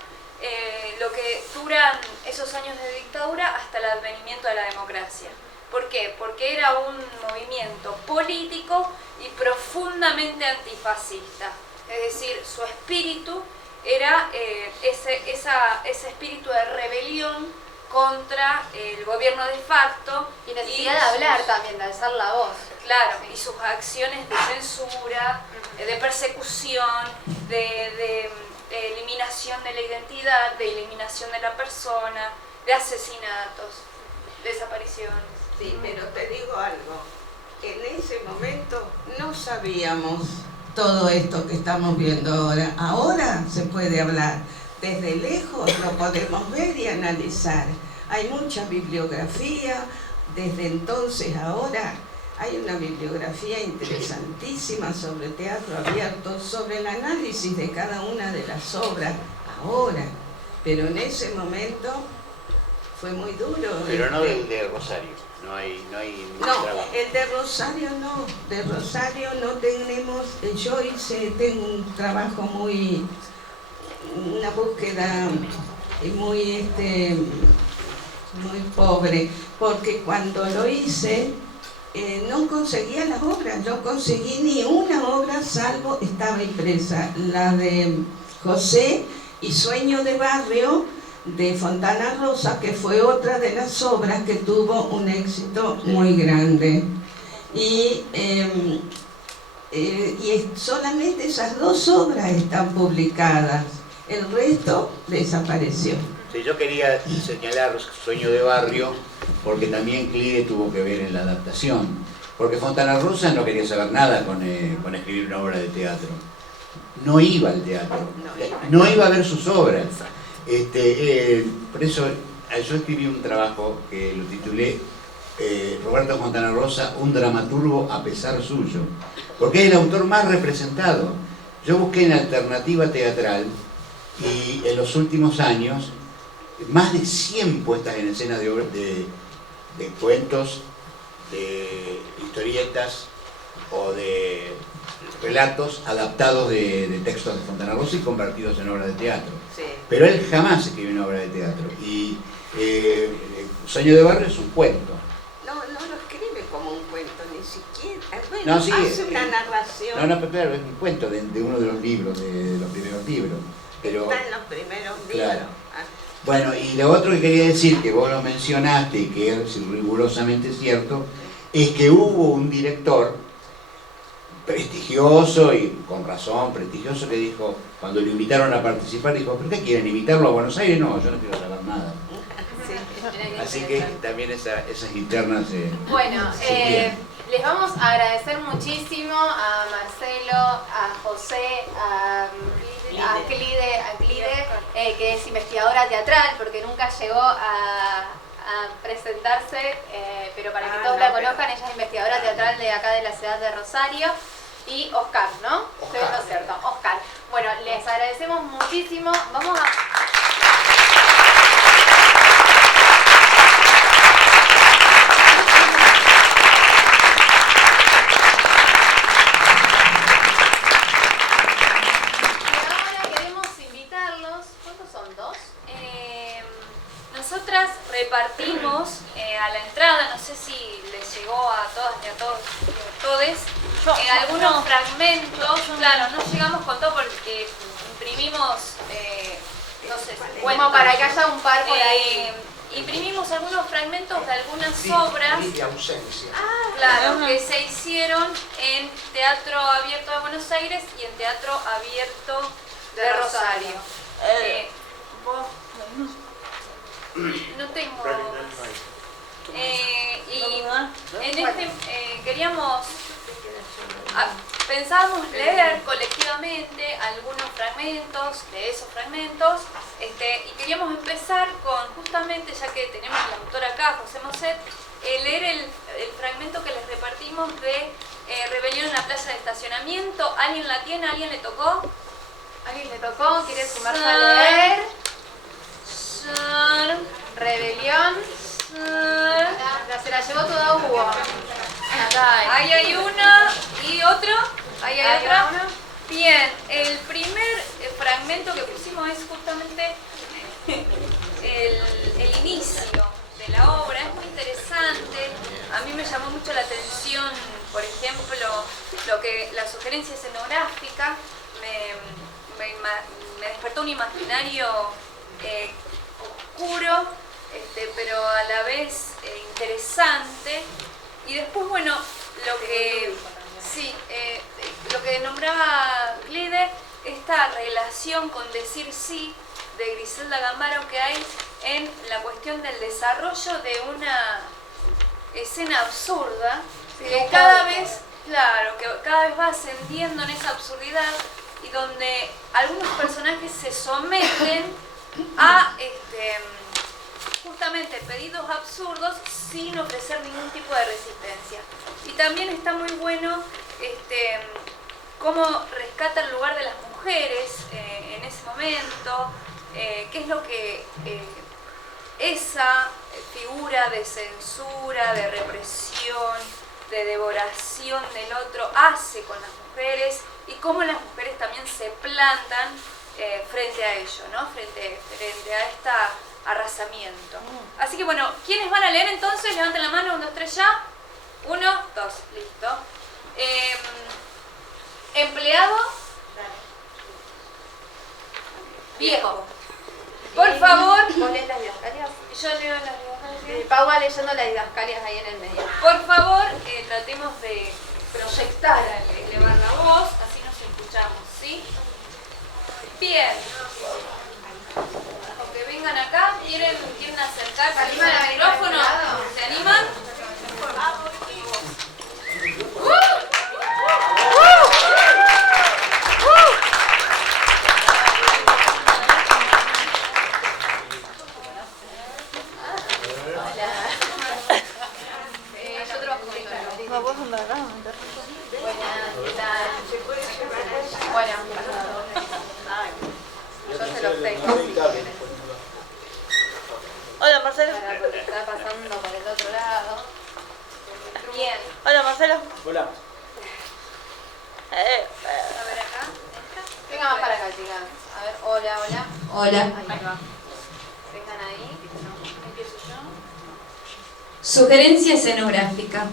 lo que duran esos años de dictadura hasta el advenimiento de la democracia. ¿Por qué? Porque era un movimiento político y profundamente antifascista. Es decir, su espíritu era ese espíritu de rebelión contra el gobierno de facto. Y necesidad de hablar también, de alzar la voz. Claro, y sus acciones de censura, de persecución, de eliminación de la identidad, de eliminación de la persona, de asesinatos, desapariciones. Sí, pero te digo algo, en ese momento no sabíamos todo esto que estamos viendo ahora. Ahora se puede hablar, desde lejos lo podemos ver y analizar. Hay mucha bibliografía, desde entonces a ahora hay una bibliografía interesantísima sobre el Teatro Abierto, sobre el análisis de cada una de las obras ahora, pero en ese momento fue muy duro. Pero no del de Rosario. No, el de Rosario no, de Rosario no tenemos, yo tengo un trabajo una búsqueda muy pobre, porque cuando lo hice no conseguía las obras, no conseguí ni una obra salvo estaba impresa, la de José y Sueño de Barrio de Fontana Rosa, que fue otra de las obras que tuvo un éxito muy grande. Y solamente esas 2 obras están publicadas, el resto desapareció. Sí, yo quería señalar Sueño de Barrio porque también Clide tuvo que ver en la adaptación, porque Fontana Rosa no quería saber nada con escribir una obra de teatro, no iba al teatro, no iba a ver sus obras. Por eso yo escribí un trabajo que lo titulé Roberto Fontana Rosa, un dramaturgo a pesar suyo, porque es el autor más representado. Yo busqué en alternativa teatral y en los últimos años más de 100 puestas en escena de cuentos, de historietas o de relatos adaptados de textos de Fontana Rosa y convertidos en obras de teatro. Sí. Pero él jamás escribió una obra de teatro. Y Sueño de Barrio es un cuento. No lo escribe como un cuento, ni siquiera. Bueno, No, sí, hace una narración. No, claro, es un cuento de uno de los libros, de los primeros libros. Pero, está en los primeros claro. libros. Bueno, y lo otro que quería decir, que vos lo mencionaste y que es rigurosamente cierto, es que hubo un director prestigioso y con razón prestigioso que dijo, cuando lo invitaron a participar, dijo, ¿por qué quieren invitarlo a Buenos Aires? No, yo no quiero saber nada. Así que también esas internas bueno, se les vamos a agradecer muchísimo a Marcelo, a José, a Clide, que es investigadora teatral, porque nunca llegó a presentarse, pero para que todos la conozcan, ella es investigadora teatral de acá de la ciudad de Rosario. Y Oscar, ¿no? Estoy en lo cierto, Oscar. Bueno, les agradecemos muchísimo. Vamos a... Nosotras repartimos a la entrada, no sé si les llegó a todas y a todos, algunos fragmentos, claro, no llegamos con todo porque imprimimos, no sé, como para que haya un par por ahí. Imprimimos algunos fragmentos de algunas obras, claro, que se hicieron en Teatro Abierto de Buenos Aires y en Teatro Abierto de Rosario. No tengo. Y en este queríamos, pensábamos leer colectivamente algunos fragmentos de esos fragmentos, y queríamos empezar con, justamente, ya que tenemos al autor acá, José Moset, leer el fragmento que les repartimos de Rebelión en la playa de estacionamiento. ¿Alguien la tiene? ¿Alguien le tocó? ¿Alguien le tocó? ¿Quiere sumarse a leer? Rebelión. Se la llevó toda Hugo. Ahí hay una y otro. Ahí hay otra. Bien, el primer fragmento que pusimos es justamente el inicio de la obra. Es muy interesante. A mí me llamó mucho la atención, por ejemplo, la sugerencia escenográfica. Me despertó un imaginario oscuro, pero a la vez interesante. Y después, bueno, lo que nombraba Clide, esta relación con decir sí de Griselda Gambaro que hay en la cuestión del desarrollo de una escena absurda, que cada vez va ascendiendo en esa absurdidad y donde algunos personajes se someten a justamente pedidos absurdos sin ofrecer ningún tipo de resistencia. Y también está muy bueno cómo rescata el lugar de las mujeres en ese momento, qué es lo que esa figura de censura, de represión, de devoración del otro hace con las mujeres y cómo las mujeres también se plantan frente a ello, ¿no? Frente a este arrasamiento. Así que bueno, ¿quiénes van a leer entonces? Levanten la mano, 1, 2, 3 ya. 1, 2, listo. Empleado. Viejo. Por favor. ¿Vos lees las didascalias? Yo leo las didascalias. Pau va leyendo las didascalias ahí en el medio. Por favor, tratemos de proyectar, elevar la voz, así nos escuchamos, ¿sí? Bien. Aunque vengan acá, ¿quieren acercarse al micrófono? ¿Se animan? Yo trabajo con esto. No puedo andar, ¿no? Bueno, yo se los tengo. Hola, Marcelo. Está pasando por el otro lado. Bien. Hola, Marcelo. Hola. A ver acá. Venga más para acá, chicas. A ver, hola, hola. Hola. Ahí va. Vengan ahí. Empiezo yo. Sugerencia escenográfica.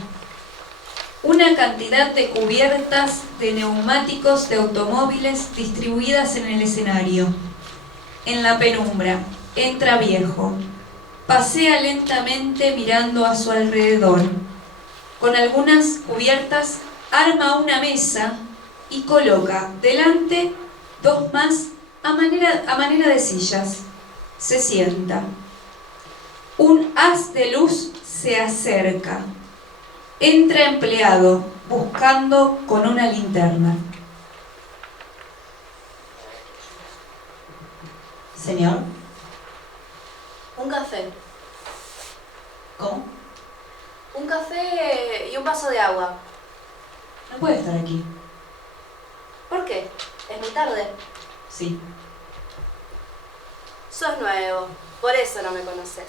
Una cantidad de cubiertas de neumáticos de automóviles distribuidas en el escenario. En la penumbra, entra Viejo. Pasea lentamente mirando a su alrededor. Con algunas cubiertas, arma una mesa y coloca delante dos más a manera de sillas. Se sienta. Un haz de luz se acerca. Entra empleado, buscando con una linterna. Señor, Un café. ¿cómo? Un café y un vaso de agua. No puede estar aquí. ¿Por qué? ¿Es muy tarde? Sí. Sos nuevo, por eso no me conoces.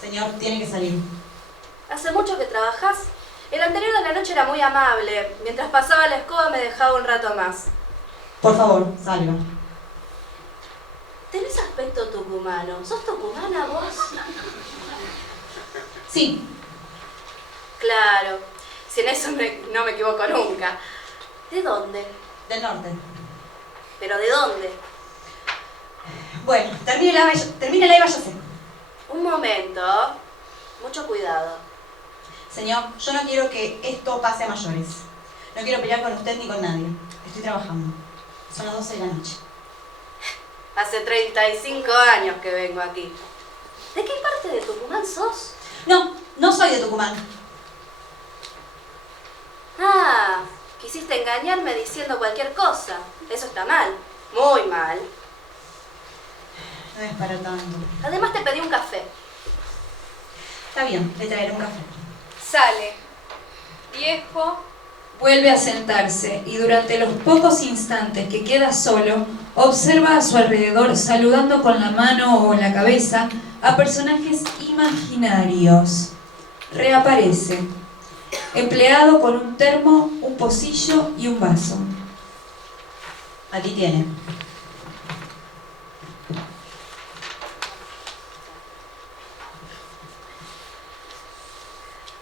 Señor, tiene que salir. ¿Hace mucho que trabajas? El anterior de la noche era muy amable. Mientras pasaba la escoba me dejaba un rato más. Por favor, salga. Tenés aspecto tucumano. ¿Sos tucumana vos? Sí. Claro. Si en eso no me equivoco nunca. ¿De dónde? Del norte. ¿Pero de dónde? Bueno, termínela y váyase. Un momento. Mucho cuidado. Señor, yo no quiero que esto pase a mayores. No quiero pelear con usted ni con nadie. Estoy trabajando. Son las 12 de la noche. Hace 35 años que vengo aquí. ¿De qué parte de Tucumán sos? No, no soy de Tucumán. Ah, quisiste engañarme diciendo cualquier cosa. Eso está mal. Muy mal. No es para tanto. Además te pedí un café. Está bien, le traeré un café. Sale. Viejo vuelve a sentarse y durante los pocos instantes que queda solo, observa a su alrededor saludando con la mano o la cabeza a personajes imaginarios. Reaparece. Empleado con un termo, un pocillo y un vaso. Aquí tiene.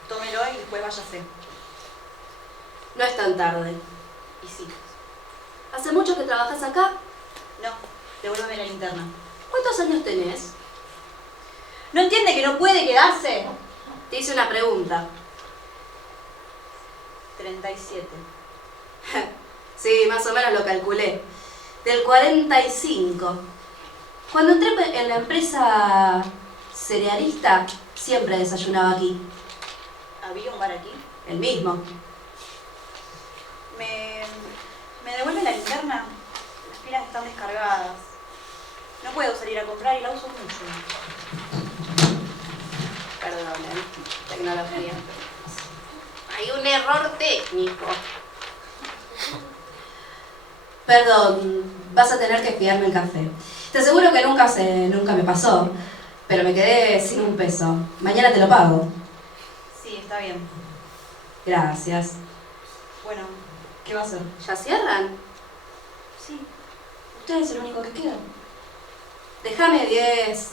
Tómelo y después váyase. No es tan tarde. Y sí. ¿Hace mucho que trabajas acá? No, devuélvame la linterna. ¿Cuántos años tenés? ¿No entiende que no puede quedarse? Te hice una pregunta. 37. Sí, más o menos lo calculé. Del 45. Cuando entré en la empresa cerealista, siempre desayunaba aquí. ¿Había un bar aquí? El mismo. ¿Me devuelve la linterna? Las pilas están descargadas. No puedo salir a comprar y la uso mucho. Perdonen, tecnología. Hay un error técnico. Perdón, vas a tener que fiarme el café. Te aseguro que nunca me pasó, pero me quedé sin un peso. Mañana te lo pago. Sí, está bien. Gracias. Bueno, ¿qué va a hacer? ¿Ya cierran? Sí. Usted es el único que queda. Déjame 10,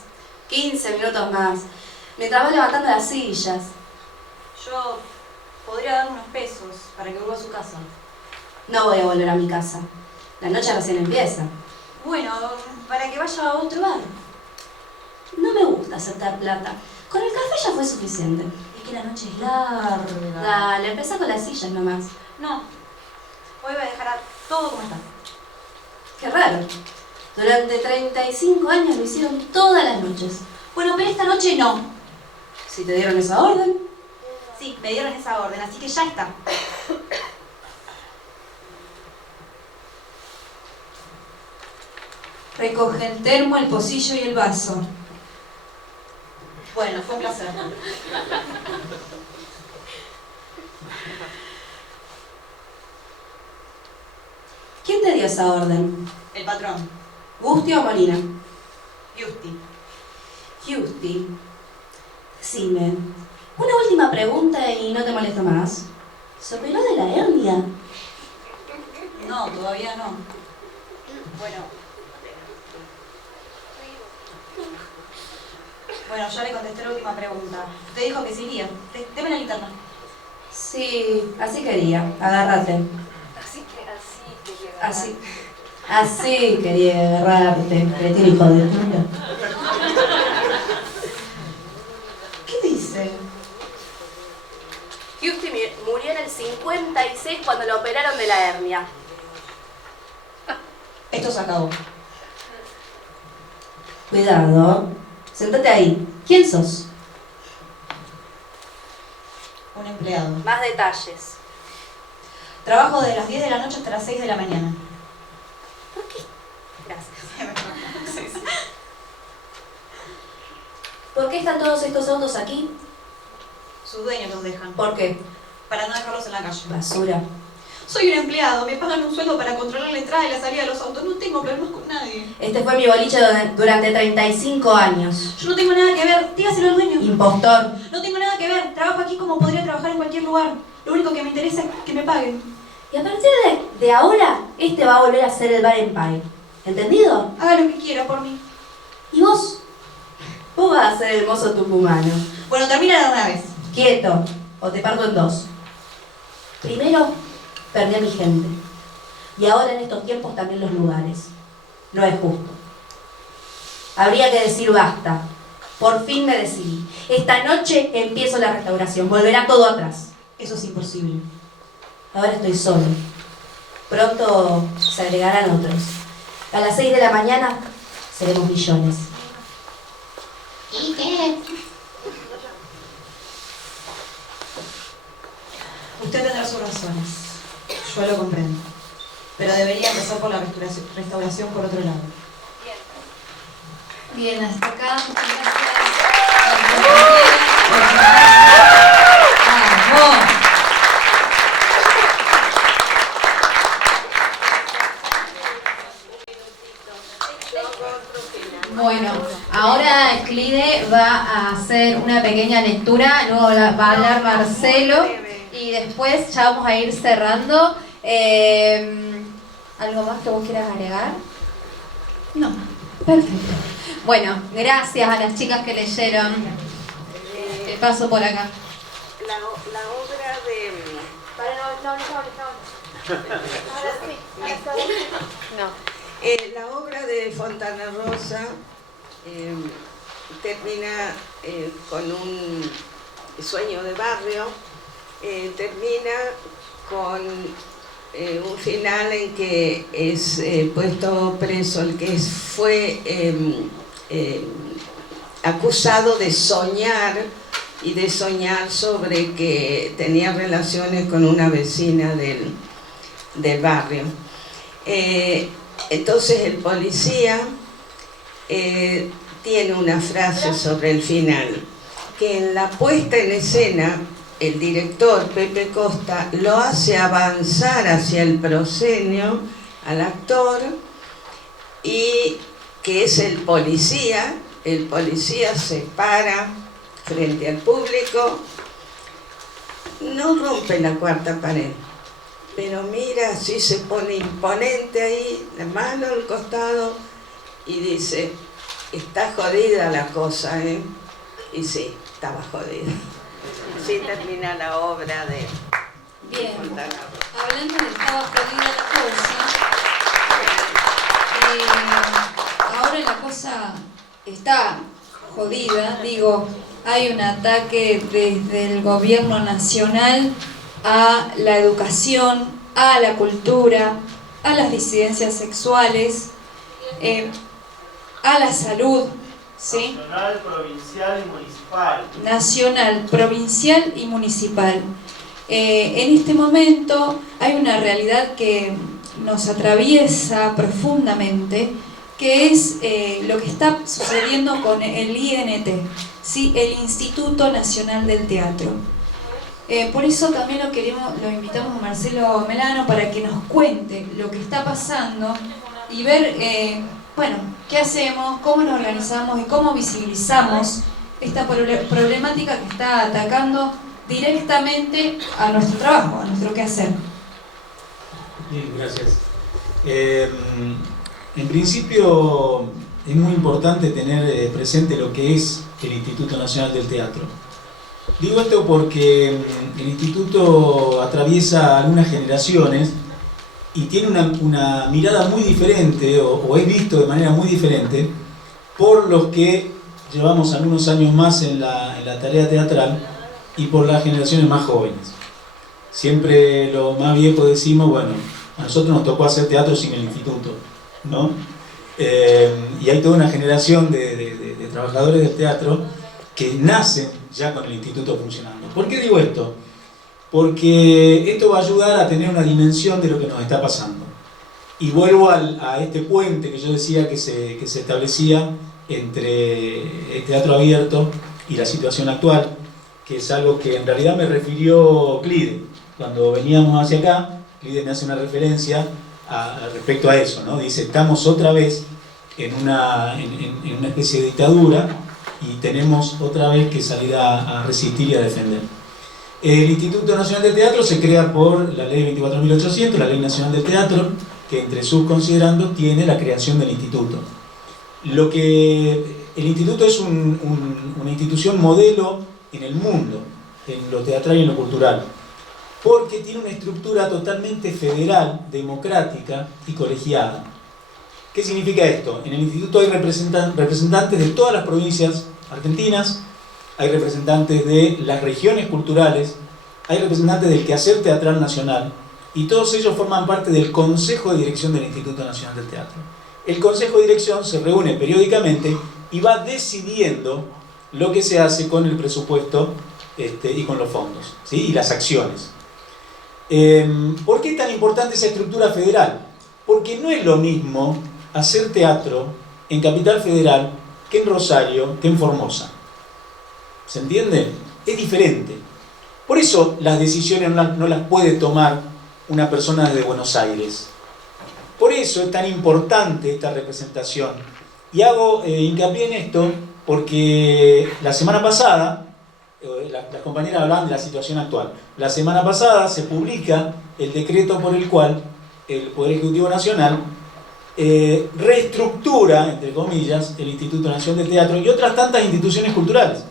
15 minutos más, mientras vas levantando las sillas. Yo podría dar unos pesos para que vuelva a su casa. No voy a volver a mi casa. La noche recién empieza. Bueno, para que vaya a otro bar. No me gusta aceptar plata. Con el café ya fue suficiente. Es que la noche es larga. Dale, empezá con las sillas nomás. No. Hoy voy a dejar todo como está. Qué raro. Durante 35 años lo hicieron todas las noches. Bueno, pero esta noche no. Si te dieron esa orden. Sí, me dieron esa orden, así que ya está. Recoge el termo, el pocillo y el vaso. Bueno, fue un placer. ¿Quién te dio esa orden? El patrón. ¿Gusti o Molina? Justi. Justi. Decime, una última pregunta y no te molesto más. ¿Se operó de la hernia? No, todavía no. Bueno, ya le contesté la última pregunta. Te dijo que sí iría. Deme la linterna. Sí, así quería. Agárrate. Así quería agarrarte. Cretino, hijo de puta. ¿Qué dice? Justi murió en el 56 cuando lo operaron de la hernia. Esto se acabó. Cuidado. Sentate ahí. ¿Quién sos? Un empleado. Más detalles. Trabajo de las 10 de la noche hasta las 6 de la mañana. ¿Por qué? Gracias. ¿Por qué están todos estos autos aquí? Sus dueños los dejan. ¿Por qué? Para no dejarlos en la calle. Basura. Soy un empleado, me pagan un sueldo para controlar la entrada y la salida de los autos. No tengo problemas con nadie. Este fue mi boliche durante 35 años. Yo no tengo nada que ver, dígaselo al dueño. Impostor. No tengo nada que ver, trabajo aquí como podría trabajar en cualquier lugar. Lo único que me interesa es que me paguen. Y a partir de ahora, este va a volver a ser el Bar Empire. ¿Entendido? Haga lo que quiera por mí. ¿Y vos? Vos vas a ser el mozo tucumano. Bueno, termina de una vez. Quieto, o te parto en dos. Primero, perdí a mi gente. Y ahora en estos tiempos también los lugares. No es justo. Habría que decir basta. Por fin me decidí. Esta noche empiezo la restauración. Volverá todo atrás. Eso es imposible. Ahora estoy solo. Pronto se agregarán otros. A las 6 de la mañana seremos millones. ¿Y qué? Usted tendrá sus razones. Yo lo comprendo. Pero debería empezar por la restauración por otro lado. Bien, hasta acá. Muchas gracias. Bueno, ahora Clide va a hacer una pequeña lectura, luego va a hablar Marcelo y después ya vamos a ir cerrando. ¿Algo más que vos quieras agregar? No, perfecto. Bueno, gracias a las chicas que leyeron. Paso por acá. La obra de... La obra de Fontana Rosa termina con un sueño de barrio, termina con un final en que es puesto preso el que fue acusado de soñar y de soñar sobre que tenía relaciones con una vecina del barrio. Entonces el policía tiene una frase sobre el final, que en la puesta en escena el director Pepe Costa lo hace avanzar hacia el proscenio al actor, y que es el policía se para frente al público, no rompe la cuarta pared, pero mira, así se pone imponente ahí, la mano al costado, y dice: está jodida la cosa, ¿eh? Y sí, estaba jodida. Sí, termina la obra de Bien, Fontana. hablando de estaba jodida la cosa, ahora la cosa está jodida, digo, hay un ataque desde el gobierno nacional a la educación, a la cultura, a las disidencias sexuales, a la salud, ¿sí? Nacional, provincial y municipal. Nacional, provincial y municipal. En este momento hay una realidad que nos atraviesa profundamente, que es lo que está sucediendo con el INT, ¿sí? El Instituto Nacional del Teatro. Por eso también lo invitamos a Marcelo Melano para que nos cuente lo que está pasando y ver, bueno, qué hacemos, cómo nos organizamos y cómo visibilizamos esta problemática que está atacando directamente a nuestro trabajo, a nuestro quehacer. Bien, gracias. En principio es muy importante tener presente lo que es el Instituto Nacional del Teatro. Digo esto porque el instituto atraviesa algunas generaciones y tiene una mirada muy diferente, o es visto de manera muy diferente, por los que llevamos algunos años más en la tarea teatral y por las generaciones más jóvenes. Siempre los más viejos decimos, bueno, a nosotros nos tocó hacer teatro sin el instituto, ¿no? Y hay toda una generación de trabajadores del teatro que nacen ya con el instituto funcionando. ¿Por qué digo esto? Porque esto va a ayudar a tener una dimensión de lo que nos está pasando. Y vuelvo a este puente que yo decía que se establecía entre el teatro abierto y la situación actual, que es algo que en realidad me refirió Clide. Cuando veníamos hacia acá, Clide me hace una referencia respecto a eso, ¿no? Dice, estamos otra vez en una especie de dictadura y tenemos otra vez que salir a resistir y a defender. El Instituto Nacional del Teatro se crea por la Ley 24.800, la Ley Nacional del Teatro, que entre sus considerandos tiene la creación del instituto. El instituto es una institución modelo en el mundo, en lo teatral y en lo cultural, porque tiene una estructura totalmente federal, democrática y colegiada. ¿Qué significa esto? En el instituto hay representantes de todas las provincias argentinas, hay representantes de las regiones culturales, hay representantes del quehacer teatral nacional, y todos ellos forman parte del Consejo de Dirección del Instituto Nacional del Teatro. El Consejo de Dirección se reúne periódicamente y va decidiendo lo que se hace con el presupuesto y con los fondos, ¿sí? Y las acciones. ¿Por qué es tan importante esa estructura federal? Porque no es lo mismo hacer teatro en Capital Federal que en Rosario, que en Formosa. ¿Se entiende? Es diferente. Por eso las decisiones no las puede tomar una persona desde Buenos Aires. Por eso es tan importante esta representación. Y hago hincapié en esto porque la semana pasada, las compañeras hablaban de la situación actual. La semana pasada se publica el decreto por el cual el Poder Ejecutivo Nacional reestructura, entre comillas, el Instituto Nacional del Teatro y otras tantas instituciones culturales.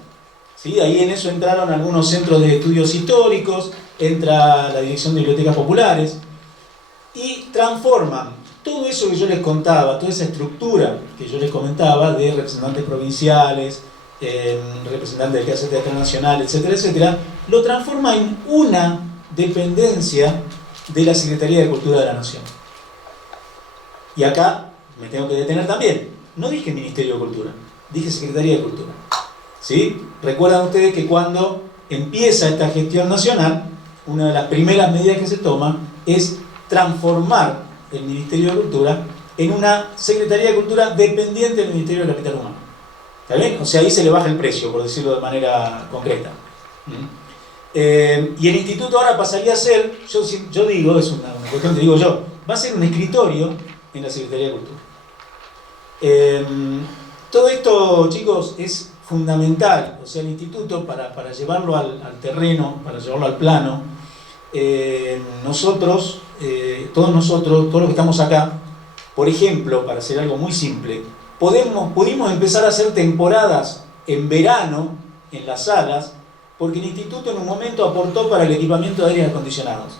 ¿Sí? Ahí en eso entraron algunos centros de estudios históricos, entra la Dirección de Bibliotecas Populares y transforman todo eso que yo les contaba, toda esa estructura que yo les comentaba de representantes provinciales, representantes del quehacer teatral nacional, etcétera, etcétera, lo transforma en una dependencia de la Secretaría de Cultura de la Nación. Y acá me tengo que detener también. No dije Ministerio de Cultura, dije Secretaría de Cultura. ¿Sí? Recuerdan ustedes que cuando empieza esta gestión nacional, una de las primeras medidas que se toma es transformar el Ministerio de Cultura en una Secretaría de Cultura dependiente del Ministerio de Capital Humano. ¿Está bien? O sea, ahí se le baja el precio, por decirlo de manera concreta. Y el instituto ahora pasaría a ser, yo digo, es una cuestión que digo yo, va a ser un escritorio en la Secretaría de Cultura. Todo esto, chicos, es fundamental. O sea, el instituto, para llevarlo al terreno, para llevarlo al plano, todos los que estamos acá, por ejemplo, para hacer algo muy simple, pudimos empezar a hacer temporadas en verano en las salas, porque el instituto en un momento aportó para el equipamiento de aires acondicionados.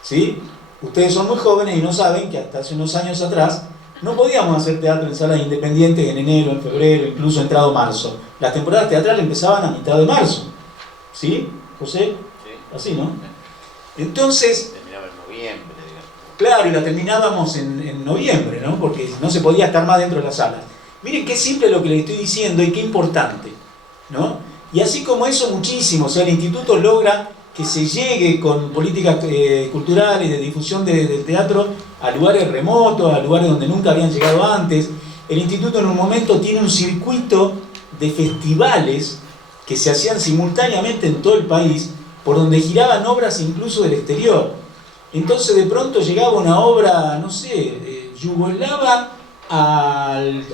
¿Sí? Ustedes son muy jóvenes y no saben que hasta hace unos años atrás no podíamos hacer teatro en salas independientes en enero, en febrero, incluso entrado marzo. Las temporadas teatrales empezaban a mitad de marzo. ¿Sí, José? Sí. Así, ¿no? Entonces... Terminaba en noviembre, digamos. Claro, y la terminábamos en noviembre, ¿no? Porque no se podía estar más dentro de las salas. Miren qué simple lo que les estoy diciendo y qué importante, ¿no? Y así como eso, muchísimo. O sea, el instituto logra que se llegue con políticas culturales de difusión del teatro a lugares remotos, a lugares donde nunca habían llegado antes. El instituto en un momento tiene un circuito de festivales que se hacían simultáneamente en todo el país, por donde giraban obras incluso del exterior. Entonces de pronto llegaba una obra, no sé, yugoslava al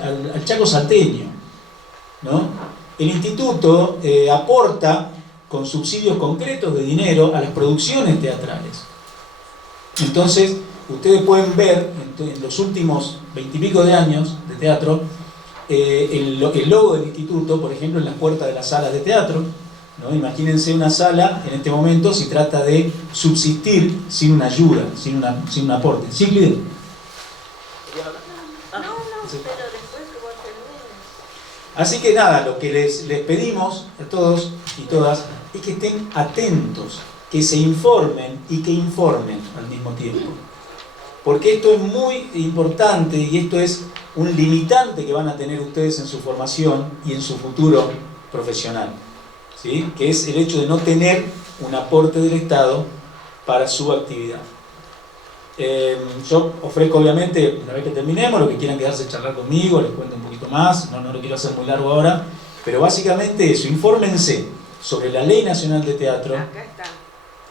Chaco salteño, ¿no? El instituto aporta con subsidios concretos de dinero a las producciones teatrales. Entonces, ustedes pueden ver en los últimos 20 y pico de años de teatro, el logo del instituto, por ejemplo, en las puertas de las salas de teatro, ¿no? Imagínense una sala, en este momento, si trata de subsistir sin una ayuda, sin un aporte. ¿Sí, Clide? Así que nada, lo que les pedimos a todos y todas es que estén atentos, que se informen y que informen al mismo tiempo. Porque esto es muy importante y esto es un limitante que van a tener ustedes en su formación y en su futuro profesional, ¿sí? Que es el hecho de no tener un aporte del Estado para su actividad. Yo ofrezco, obviamente, una vez que terminemos, lo que quieran quedarse a charlar conmigo, les cuento un poquito más, no lo quiero hacer muy largo ahora, pero básicamente eso, infórmense sobre la Ley Nacional de Teatro. Acá está.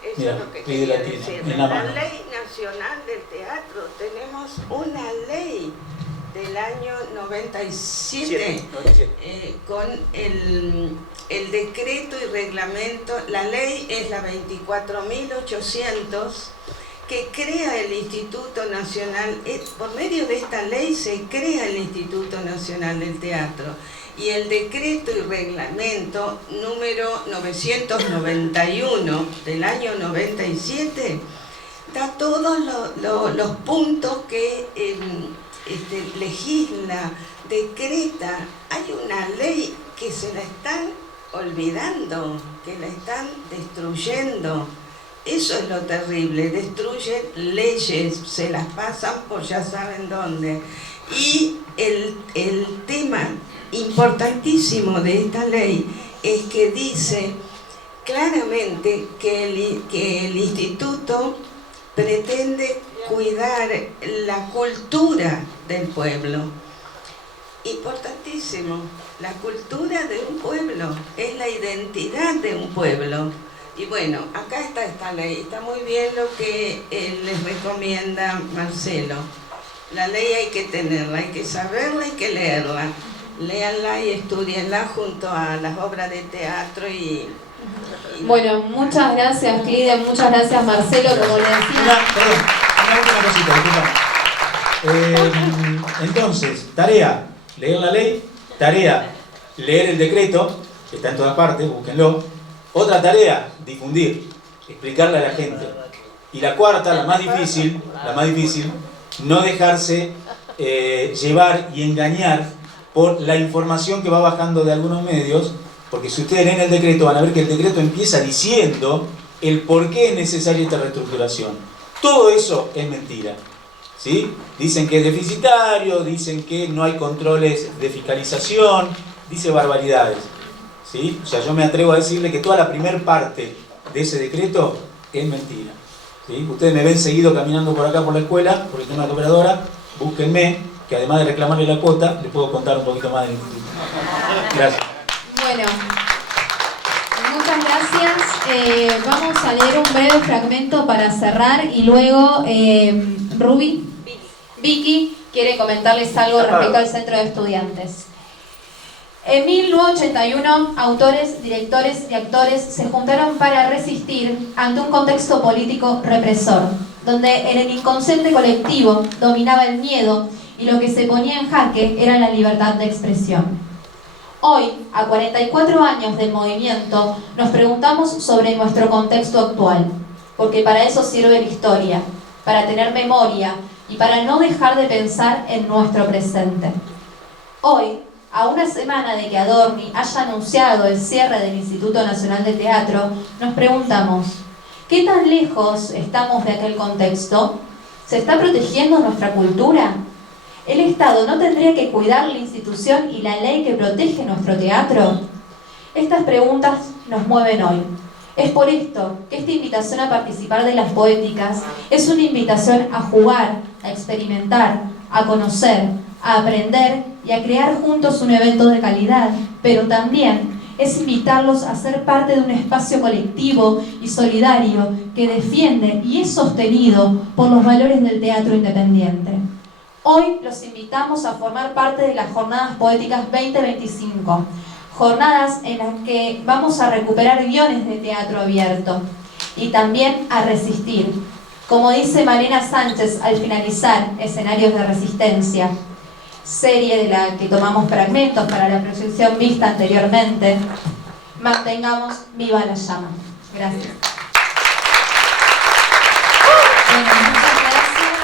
Eso Mira, es lo que Ley de quería Latina, decir. en En la la mano. Ley Nacional del Teatro tenemos una ley del año 97 con el decreto y reglamento. La ley es la 24.800 que crea el Instituto Nacional. Por medio de esta ley se crea el Instituto Nacional del Teatro. Y el decreto y reglamento número 991 del año 97 da todos los puntos que legisla, decreta. Hay una ley que se la están olvidando, que la están destruyendo. Eso es lo terrible, destruyen leyes, se las pasan por ya saben dónde. Y el tema importantísimo de esta ley es que dice claramente que el instituto pretende cuidar la cultura del pueblo. Importantísimo, la cultura de un pueblo, es la identidad de un pueblo. Y bueno, acá está esta ley, está muy bien lo que les recomienda Marcelo. La ley hay que tenerla, hay que saberla, hay que leerla. Léanla y estudienla junto a las obras de teatro y Bueno, muchas gracias Clide, muchas gracias Marcelo, como le decía. Una última cosita, entonces, tarea, leer la ley, tarea, leer el decreto, que está en todas partes, búsquenlo. Otra tarea, difundir, explicarle a la gente. Y la cuarta, la más difícil, no dejarse llevar y engañar por la información que va bajando de algunos medios, porque si ustedes leen el decreto van a ver que el decreto empieza diciendo el por qué es necesaria esta reestructuración. Todo eso es mentira, ¿sí? Dicen que es deficitario, dicen que no hay controles de fiscalización, dice barbaridades, ¿sí? O sea, yo me atrevo a decirle que toda la primer parte de ese decreto es mentira, ¿sí? Ustedes me ven seguido caminando por acá por la escuela, por el tema de la operadora, búsquenme, que además de reclamarle la cuota, les puedo contar un poquito más del instituto. Gracias. Bueno, muchas gracias. Vamos a leer un breve fragmento para cerrar y luego Vicky quiere comentarles algo respecto al Centro de Estudiantes. En 1981, autores, directores y actores se juntaron para resistir ante un contexto político represor, donde en el inconsciente colectivo dominaba el miedo y lo que se ponía en jaque era la libertad de expresión. Hoy, a 44 años del movimiento, nos preguntamos sobre nuestro contexto actual, porque para eso sirve la historia, para tener memoria y para no dejar de pensar en nuestro presente. Hoy, a una semana de que Adorni haya anunciado el cierre del Instituto Nacional de Teatro, nos preguntamos, ¿qué tan lejos estamos de aquel contexto? ¿Se está protegiendo nuestra cultura? ¿El Estado no tendría que cuidar la institución y la ley que protege nuestro teatro? Estas preguntas nos mueven hoy. Es por esto que esta invitación a participar de las poéticas es una invitación a jugar, a experimentar, a conocer, a aprender y a crear juntos un evento de calidad, pero también es invitarlos a ser parte de un espacio colectivo y solidario que defiende y es sostenido por los valores del teatro independiente. Hoy los invitamos a formar parte de las Jornadas Poéticas 2025, jornadas en las que vamos a recuperar guiones de teatro abierto y también a resistir. Como dice Malena Sánchez al finalizar Escenarios de Resistencia, serie de la que tomamos fragmentos para la proyección vista anteriormente, mantengamos viva la llama. Gracias.